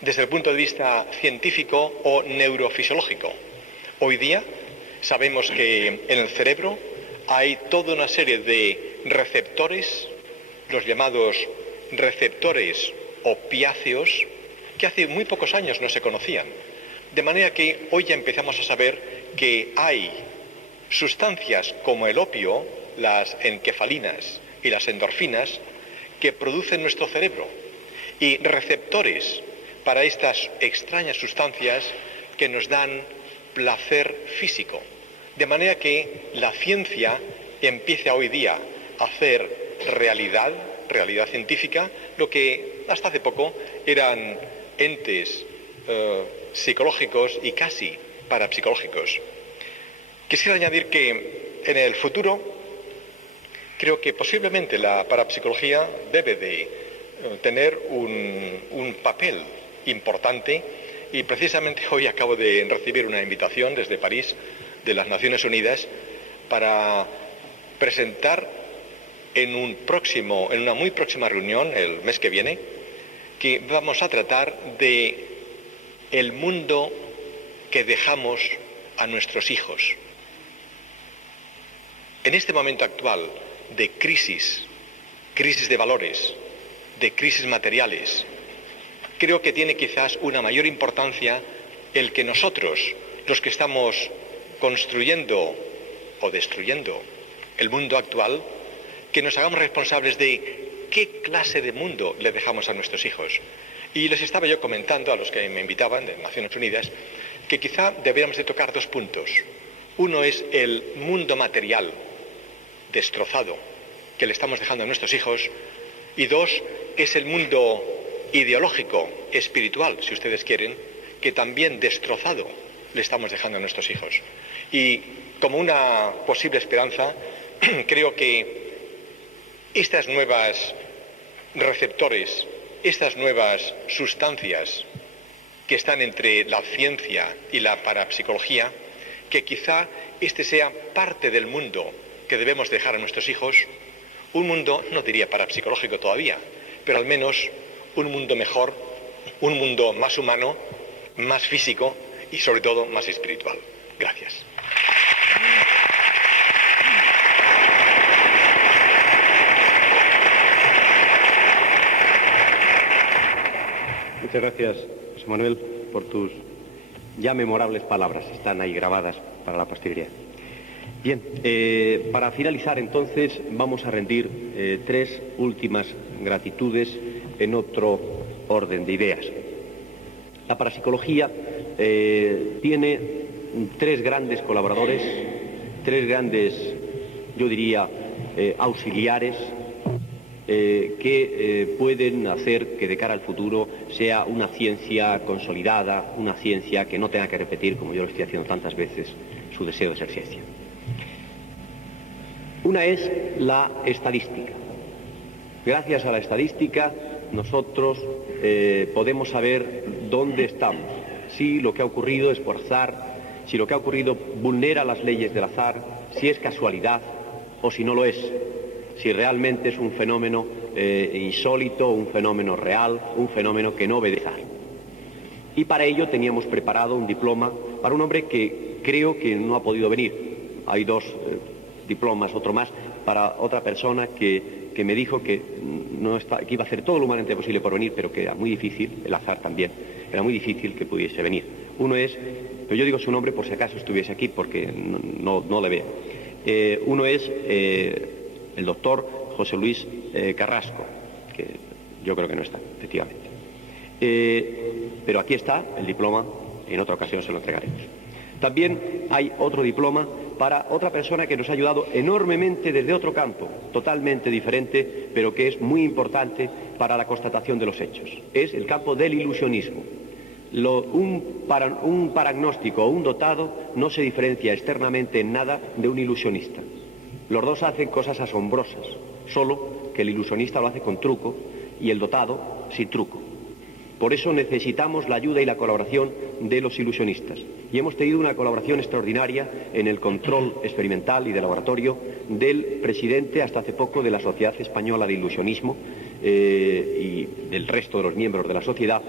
desde el punto de vista científico o neurofisiológico. Hoy día sabemos que en el cerebro hay toda una serie de receptores, los llamados receptores opiáceos, que hace muy pocos años no se conocían. De manera que hoy ya empezamos a saber que hay sustancias como el opio, las encefalinas y las endorfinas, que producen nuestro cerebro, y receptores para estas extrañas sustancias que nos dan placer físico. De manera que la ciencia empieza hoy día a hacer realidad científica, lo que hasta hace poco eran entes psicológicos y casi parapsicológicos. Quisiera añadir que en el futuro creo que posiblemente la parapsicología debe de tener un papel importante, y precisamente hoy acabo de recibir una invitación desde París de las Naciones Unidas para presentar en una muy próxima reunión el mes que viene, que vamos a tratar de el mundo que dejamos a nuestros hijos. En este momento actual de crisis de valores, de crisis materiales, creo que tiene quizás una mayor importancia el que nosotros, los que estamos construyendo o destruyendo el mundo actual, que nos hagamos responsables de qué clase de mundo le dejamos a nuestros hijos. Y les estaba yo comentando a los que me invitaban de Naciones Unidas que quizá deberíamos de tocar dos puntos. Uno es el mundo material destrozado que le estamos dejando a nuestros hijos, y dos es el mundo ideológico, espiritual, si ustedes quieren, que también destrozado le estamos dejando a nuestros hijos. Y como una posible esperanza, creo que estas nuevas receptores, estas nuevas sustancias que están entre la ciencia y la parapsicología, que quizá este sea parte del mundo que debemos dejar a nuestros hijos, un mundo, no diría parapsicológico todavía, pero al menos un mundo mejor, un mundo más humano, más físico y sobre todo más espiritual. Gracias. Muchas gracias, José Manuel, por tus ya memorables palabras. Están ahí grabadas para la posteridad. Bien, para finalizar entonces vamos a rendir tres últimas gratitudes en otro orden de ideas. La parapsicología tiene tres grandes colaboradores, tres grandes, yo diría, auxiliares, que pueden hacer que de cara al futuro sea una ciencia consolidada, una ciencia que no tenga que repetir, como yo lo estoy haciendo tantas veces, su deseo de ser ciencia. Una es la estadística. Gracias a la estadística nosotros podemos saber dónde estamos, si lo que ha ocurrido es por azar, si lo que ha ocurrido vulnera las leyes del azar, si es casualidad o si no lo es, si realmente es un fenómeno insólito, un fenómeno real, un fenómeno que no obedece. Y para ello teníamos preparado un diploma para un hombre que creo que no ha podido venir. Hay dos diplomas, otro más, para otra persona que me dijo que iba a hacer todo lo humanamente posible por venir, pero que era muy difícil, el azar también, era muy difícil que pudiese venir. Uno es, pero yo digo su nombre por si acaso estuviese aquí, porque no le veo. Uno es el doctor José Luis Carrasco, que yo creo que no está, efectivamente. Pero aquí está el diploma, en otra ocasión se lo entregaremos. También hay otro diploma para otra persona que nos ha ayudado enormemente desde otro campo, totalmente diferente, pero que es muy importante para la constatación de los hechos. Es el campo del ilusionismo. Un paragnóstico o un dotado no se diferencia externamente en nada de un ilusionista. Los dos hacen cosas asombrosas, solo que el ilusionista lo hace con truco y el dotado sin truco. Por eso necesitamos la ayuda y la colaboración de los ilusionistas. Y hemos tenido una colaboración extraordinaria en el control experimental y de laboratorio del presidente, hasta hace poco, de la Sociedad Española de Ilusionismo y del resto de los miembros de la sociedad,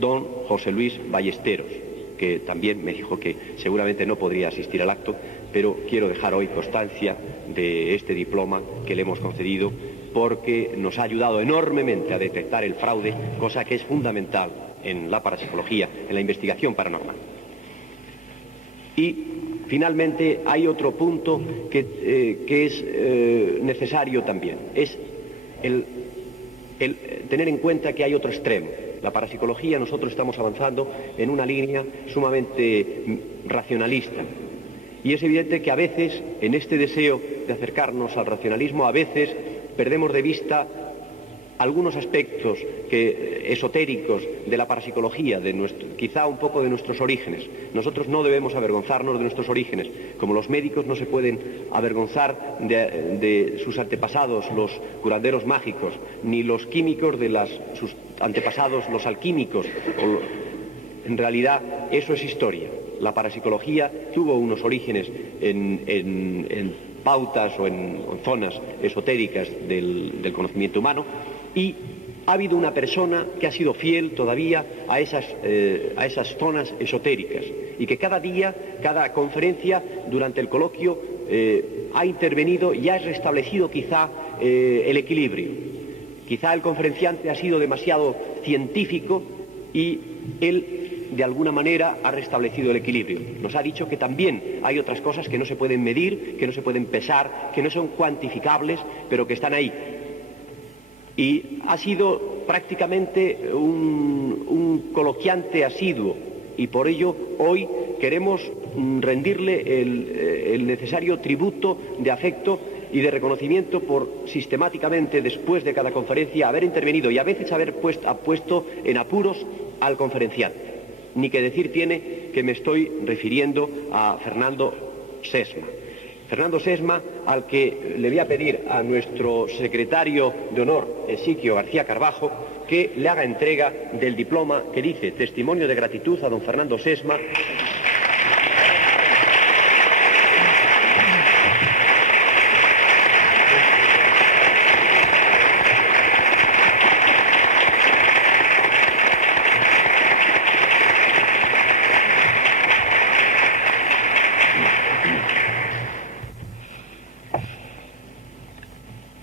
don José Luis Ballesteros, que también me dijo que seguramente no podría asistir al acto, pero quiero dejar hoy constancia de este diploma que le hemos concedido, porque nos ha ayudado enormemente a detectar el fraude, cosa que es fundamental en la parapsicología, en la investigación paranormal. Y finalmente hay otro punto que es necesario también, es el tener en cuenta que hay otro extremo. La parapsicología, nosotros estamos avanzando en una línea sumamente racionalista. Y es evidente que a veces, en este deseo de acercarnos al racionalismo, a veces perdemos de vista algunos aspectos esotéricos de la parapsicología, quizá un poco de nuestros orígenes. Nosotros no debemos avergonzarnos de nuestros orígenes, como los médicos no se pueden avergonzar de sus antepasados, los curanderos mágicos, ni los químicos de sus antepasados, los alquímicos. En realidad, eso es historia. La parapsicología tuvo unos orígenes en pautas o en zonas esotéricas del conocimiento humano, y ha habido una persona que ha sido fiel todavía a esas zonas esotéricas, y que cada día, cada conferencia, durante el coloquio, ha intervenido y ha restablecido quizá el equilibrio. Quizá el conferenciante ha sido demasiado científico y él, de alguna manera, ha restablecido el equilibrio. Nos ha dicho que también hay otras cosas que no se pueden medir, que no se pueden pesar, que no son cuantificables, pero que están ahí. Y ha sido prácticamente un coloquiante asiduo, y por ello hoy queremos rendirle el necesario tributo de afecto y de reconocimiento por sistemáticamente, después de cada conferencia, haber intervenido y a veces haber puesto en apuros al conferenciante. Ni que decir tiene que me estoy refiriendo a Fernando Sesma. Fernando Sesma, al que le voy a pedir a nuestro secretario de honor, Ezequiel García Carbajo, que le haga entrega del diploma que dice Testimonio de gratitud a don Fernando Sesma.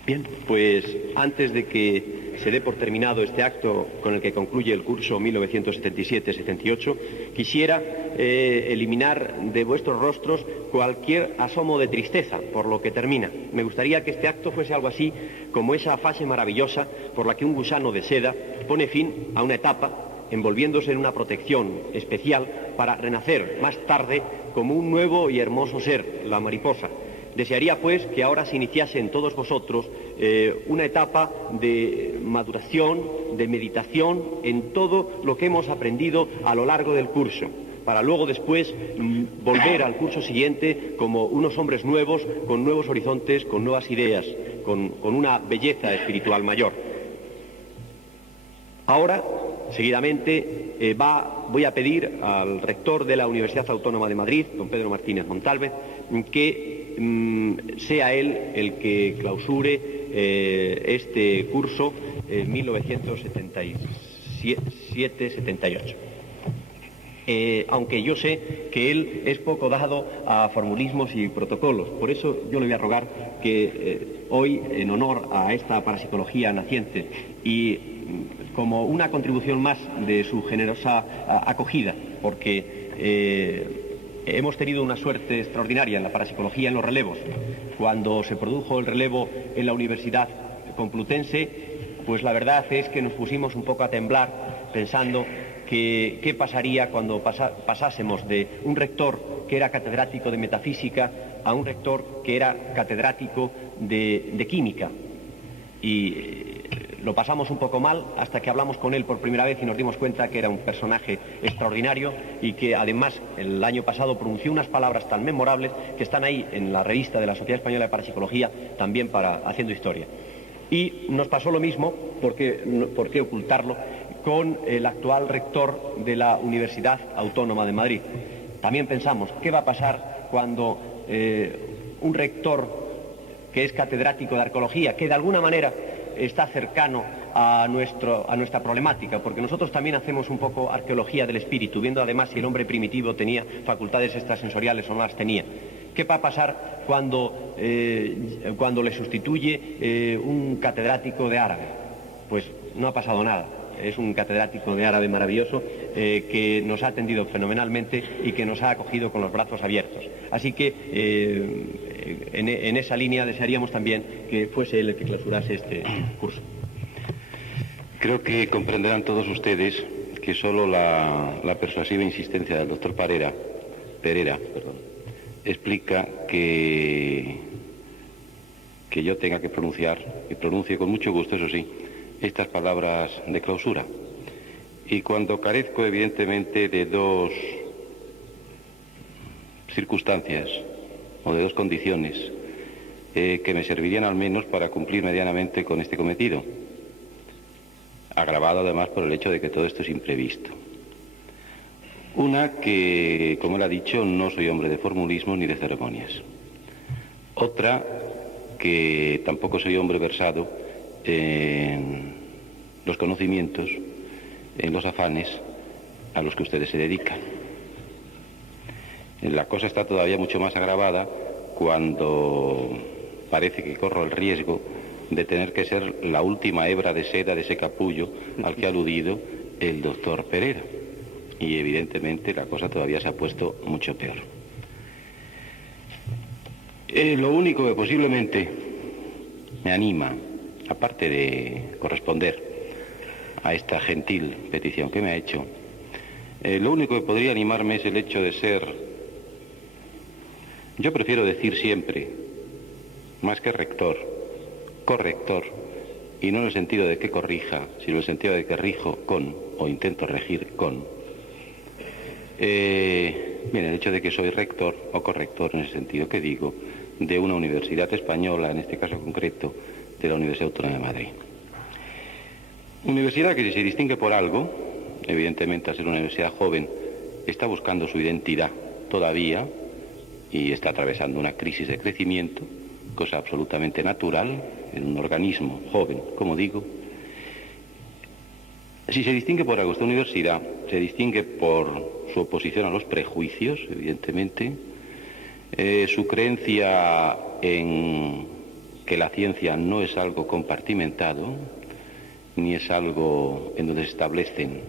Bien, pues antes de que se dé por terminado este acto con el que concluye el curso 1977-78, quisiera eliminar de vuestros rostros cualquier asomo de tristeza por lo que termina. Me gustaría que este acto fuese algo así como esa fase maravillosa por la que un gusano de seda pone fin a una etapa, envolviéndose en una protección especial para renacer más tarde como un nuevo y hermoso ser, la mariposa. Desearía, pues, que ahora se iniciase en todos vosotros una etapa de maduración, de meditación en todo lo que hemos aprendido a lo largo del curso, para luego después volver al curso siguiente como unos hombres nuevos, con nuevos horizontes, con nuevas ideas, con una belleza espiritual mayor. Ahora, seguidamente, voy a pedir al rector de la Universidad Autónoma de Madrid, don Pedro Martínez Montalvez, que sea él el que clausure este curso 1977-78. Aunque yo sé que él es poco dado a formulismos y protocolos, por eso yo le voy a rogar que hoy, en honor a esta parapsicología naciente y como una contribución más de su generosa acogida, porque hemos tenido una suerte extraordinaria en la parapsicología en los relevos. Cuando se produjo el relevo en la Universidad Complutense, pues la verdad es que nos pusimos un poco a temblar pensando que qué pasaría cuando pasásemos de un rector que era catedrático de metafísica a un rector que era catedrático de química. Y lo pasamos un poco mal hasta que hablamos con él por primera vez y nos dimos cuenta que era un personaje extraordinario y que además el año pasado pronunció unas palabras tan memorables que están ahí en la revista de la Sociedad Española de Parapsicología, también haciendo historia. Y nos pasó lo mismo, ¿por qué ocultarlo?, con el actual rector de la Universidad Autónoma de Madrid. También pensamos, ¿qué va a pasar cuando un rector que es catedrático de arqueología, que de alguna manera está cercano a nuestra problemática, porque nosotros también hacemos un poco arqueología del espíritu, viendo además si el hombre primitivo tenía facultades extrasensoriales o no las tenía? ¿Qué va a pasar cuando le sustituye un catedrático de árabe? Pues no ha pasado nada. Es un catedrático de árabe maravilloso que nos ha atendido fenomenalmente y que nos ha acogido con los brazos abiertos. Así que en esa línea desearíamos también que fuese él el que clausurase este curso. Creo que comprenderán todos ustedes que solo la persuasiva insistencia del doctor Pereira explica que yo tenga que pronunciar, y pronuncie con mucho gusto, eso sí, estas palabras de clausura. Y cuando carezco evidentemente de dos circunstancias o de dos condiciones que me servirían al menos para cumplir medianamente con este cometido, agravado además por el hecho de que todo esto es imprevisto. Una, que, como él ha dicho, no soy hombre de formulismo ni de ceremonias. Otra, que tampoco soy hombre versado en los conocimientos, en los afanes a los que ustedes se dedican. La cosa está todavía mucho más agravada cuando parece que corro el riesgo de tener que ser la última hebra de seda de ese capullo al que ha aludido el doctor Pereira. Y evidentemente la cosa todavía se ha puesto mucho peor. Lo único que posiblemente me anima, aparte de corresponder a esta gentil petición que me ha hecho, lo único que podría animarme es el hecho de ser, yo prefiero decir siempre, más que rector, corrector, y no en el sentido de que corrija, sino en el sentido de que rijo con, o intento regir con. Bien, el hecho de que soy rector o corrector en el sentido que digo, de una universidad española, en este caso concreto, de la Universidad Autónoma de Madrid. Universidad que, si se distingue por algo, evidentemente al ser una universidad joven, está buscando su identidad todavía y está atravesando una crisis de crecimiento, cosa absolutamente natural en un organismo joven, como digo. Si se distingue por algo esta universidad, se distingue por su oposición a los prejuicios, evidentemente, su creencia en que la ciencia no es algo compartimentado, ni es algo en donde se establecen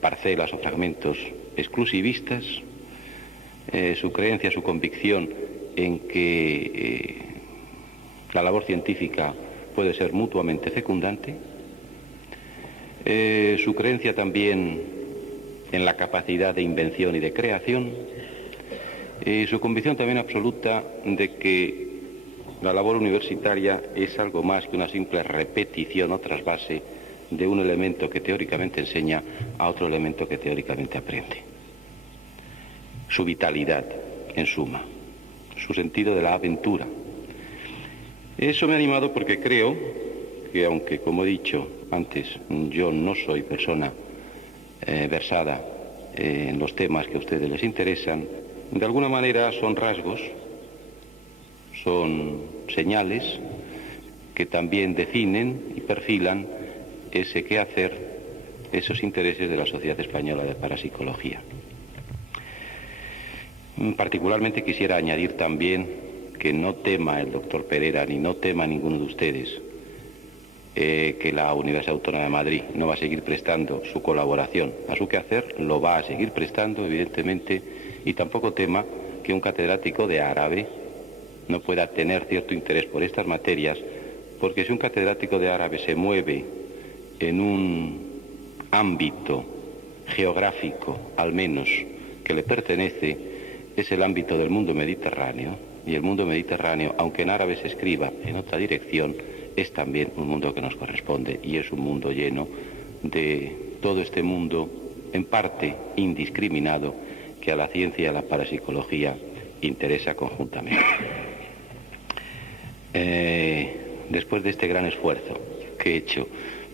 parcelas o fragmentos exclusivistas, su creencia, su convicción en que la labor científica puede ser mutuamente fecundante, su creencia también en la capacidad de invención y de creación, su convicción también absoluta de que la labor universitaria es algo más que una simple repetición o trasvase de un elemento que teóricamente enseña a otro elemento que teóricamente aprende. Su vitalidad, en suma, su sentido de la aventura. Eso me ha animado porque creo que, aunque, como he dicho antes, yo no soy persona versada en los temas que a ustedes les interesan, de alguna manera son rasgos, son señales que también definen y perfilan ese quehacer, esos intereses de la Sociedad Española de Parapsicología. Particularmente quisiera añadir también que no tema el doctor Pereira ni no tema ninguno de ustedes que la Universidad Autónoma de Madrid no va a seguir prestando su colaboración a su quehacer, lo va a seguir prestando evidentemente, y tampoco tema que un catedrático de árabe no pueda tener cierto interés por estas materias, porque si un catedrático de árabe se mueve en un ámbito geográfico, al menos, que le pertenece, es el ámbito del mundo mediterráneo, y el mundo mediterráneo, aunque en árabe se escriba en otra dirección, es también un mundo que nos corresponde, y es un mundo lleno de todo este mundo, en parte indiscriminado, que a la ciencia y a la parapsicología interesa conjuntamente. Después de este gran esfuerzo que he hecho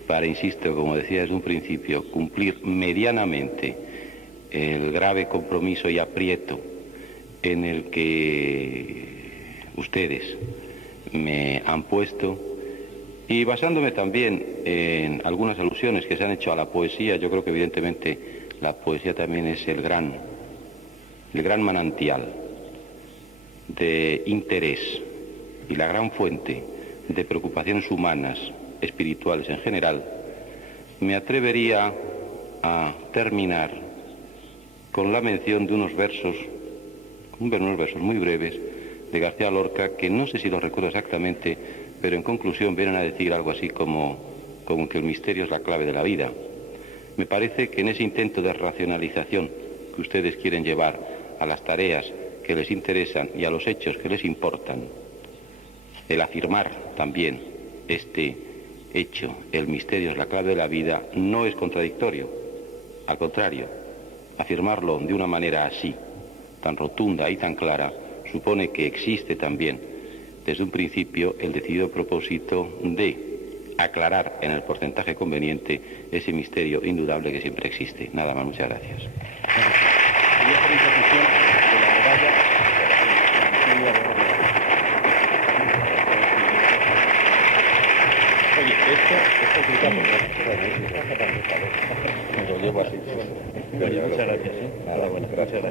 para, insisto, como decía desde un principio, cumplir medianamente el grave compromiso y aprieto en el que ustedes me han puesto, y basándome también en algunas alusiones que se han hecho a la poesía. Yo creo que evidentemente la poesía también es el gran manantial de interés y la gran fuente de preocupaciones humanas, espirituales en general. Me atrevería a terminar con la mención de unos versos muy breves de García Lorca, que no sé si los recuerdo exactamente, pero en conclusión vienen a decir algo así como que el misterio es la clave de la vida. Me parece que en ese intento de racionalización que ustedes quieren llevar a las tareas que les interesan y a los hechos que les importan, el afirmar también este hecho, el misterio es la clave de la vida, no es contradictorio. Al contrario, afirmarlo de una manera así, tan rotunda y tan clara, supone que existe también, desde un principio, el decidido propósito de aclarar en el porcentaje conveniente ese misterio indudable que siempre existe. Nada más, muchas gracias. Oye, esto es un caso. Lo llevo así. Muchas gracias. Nada, bueno, gracias.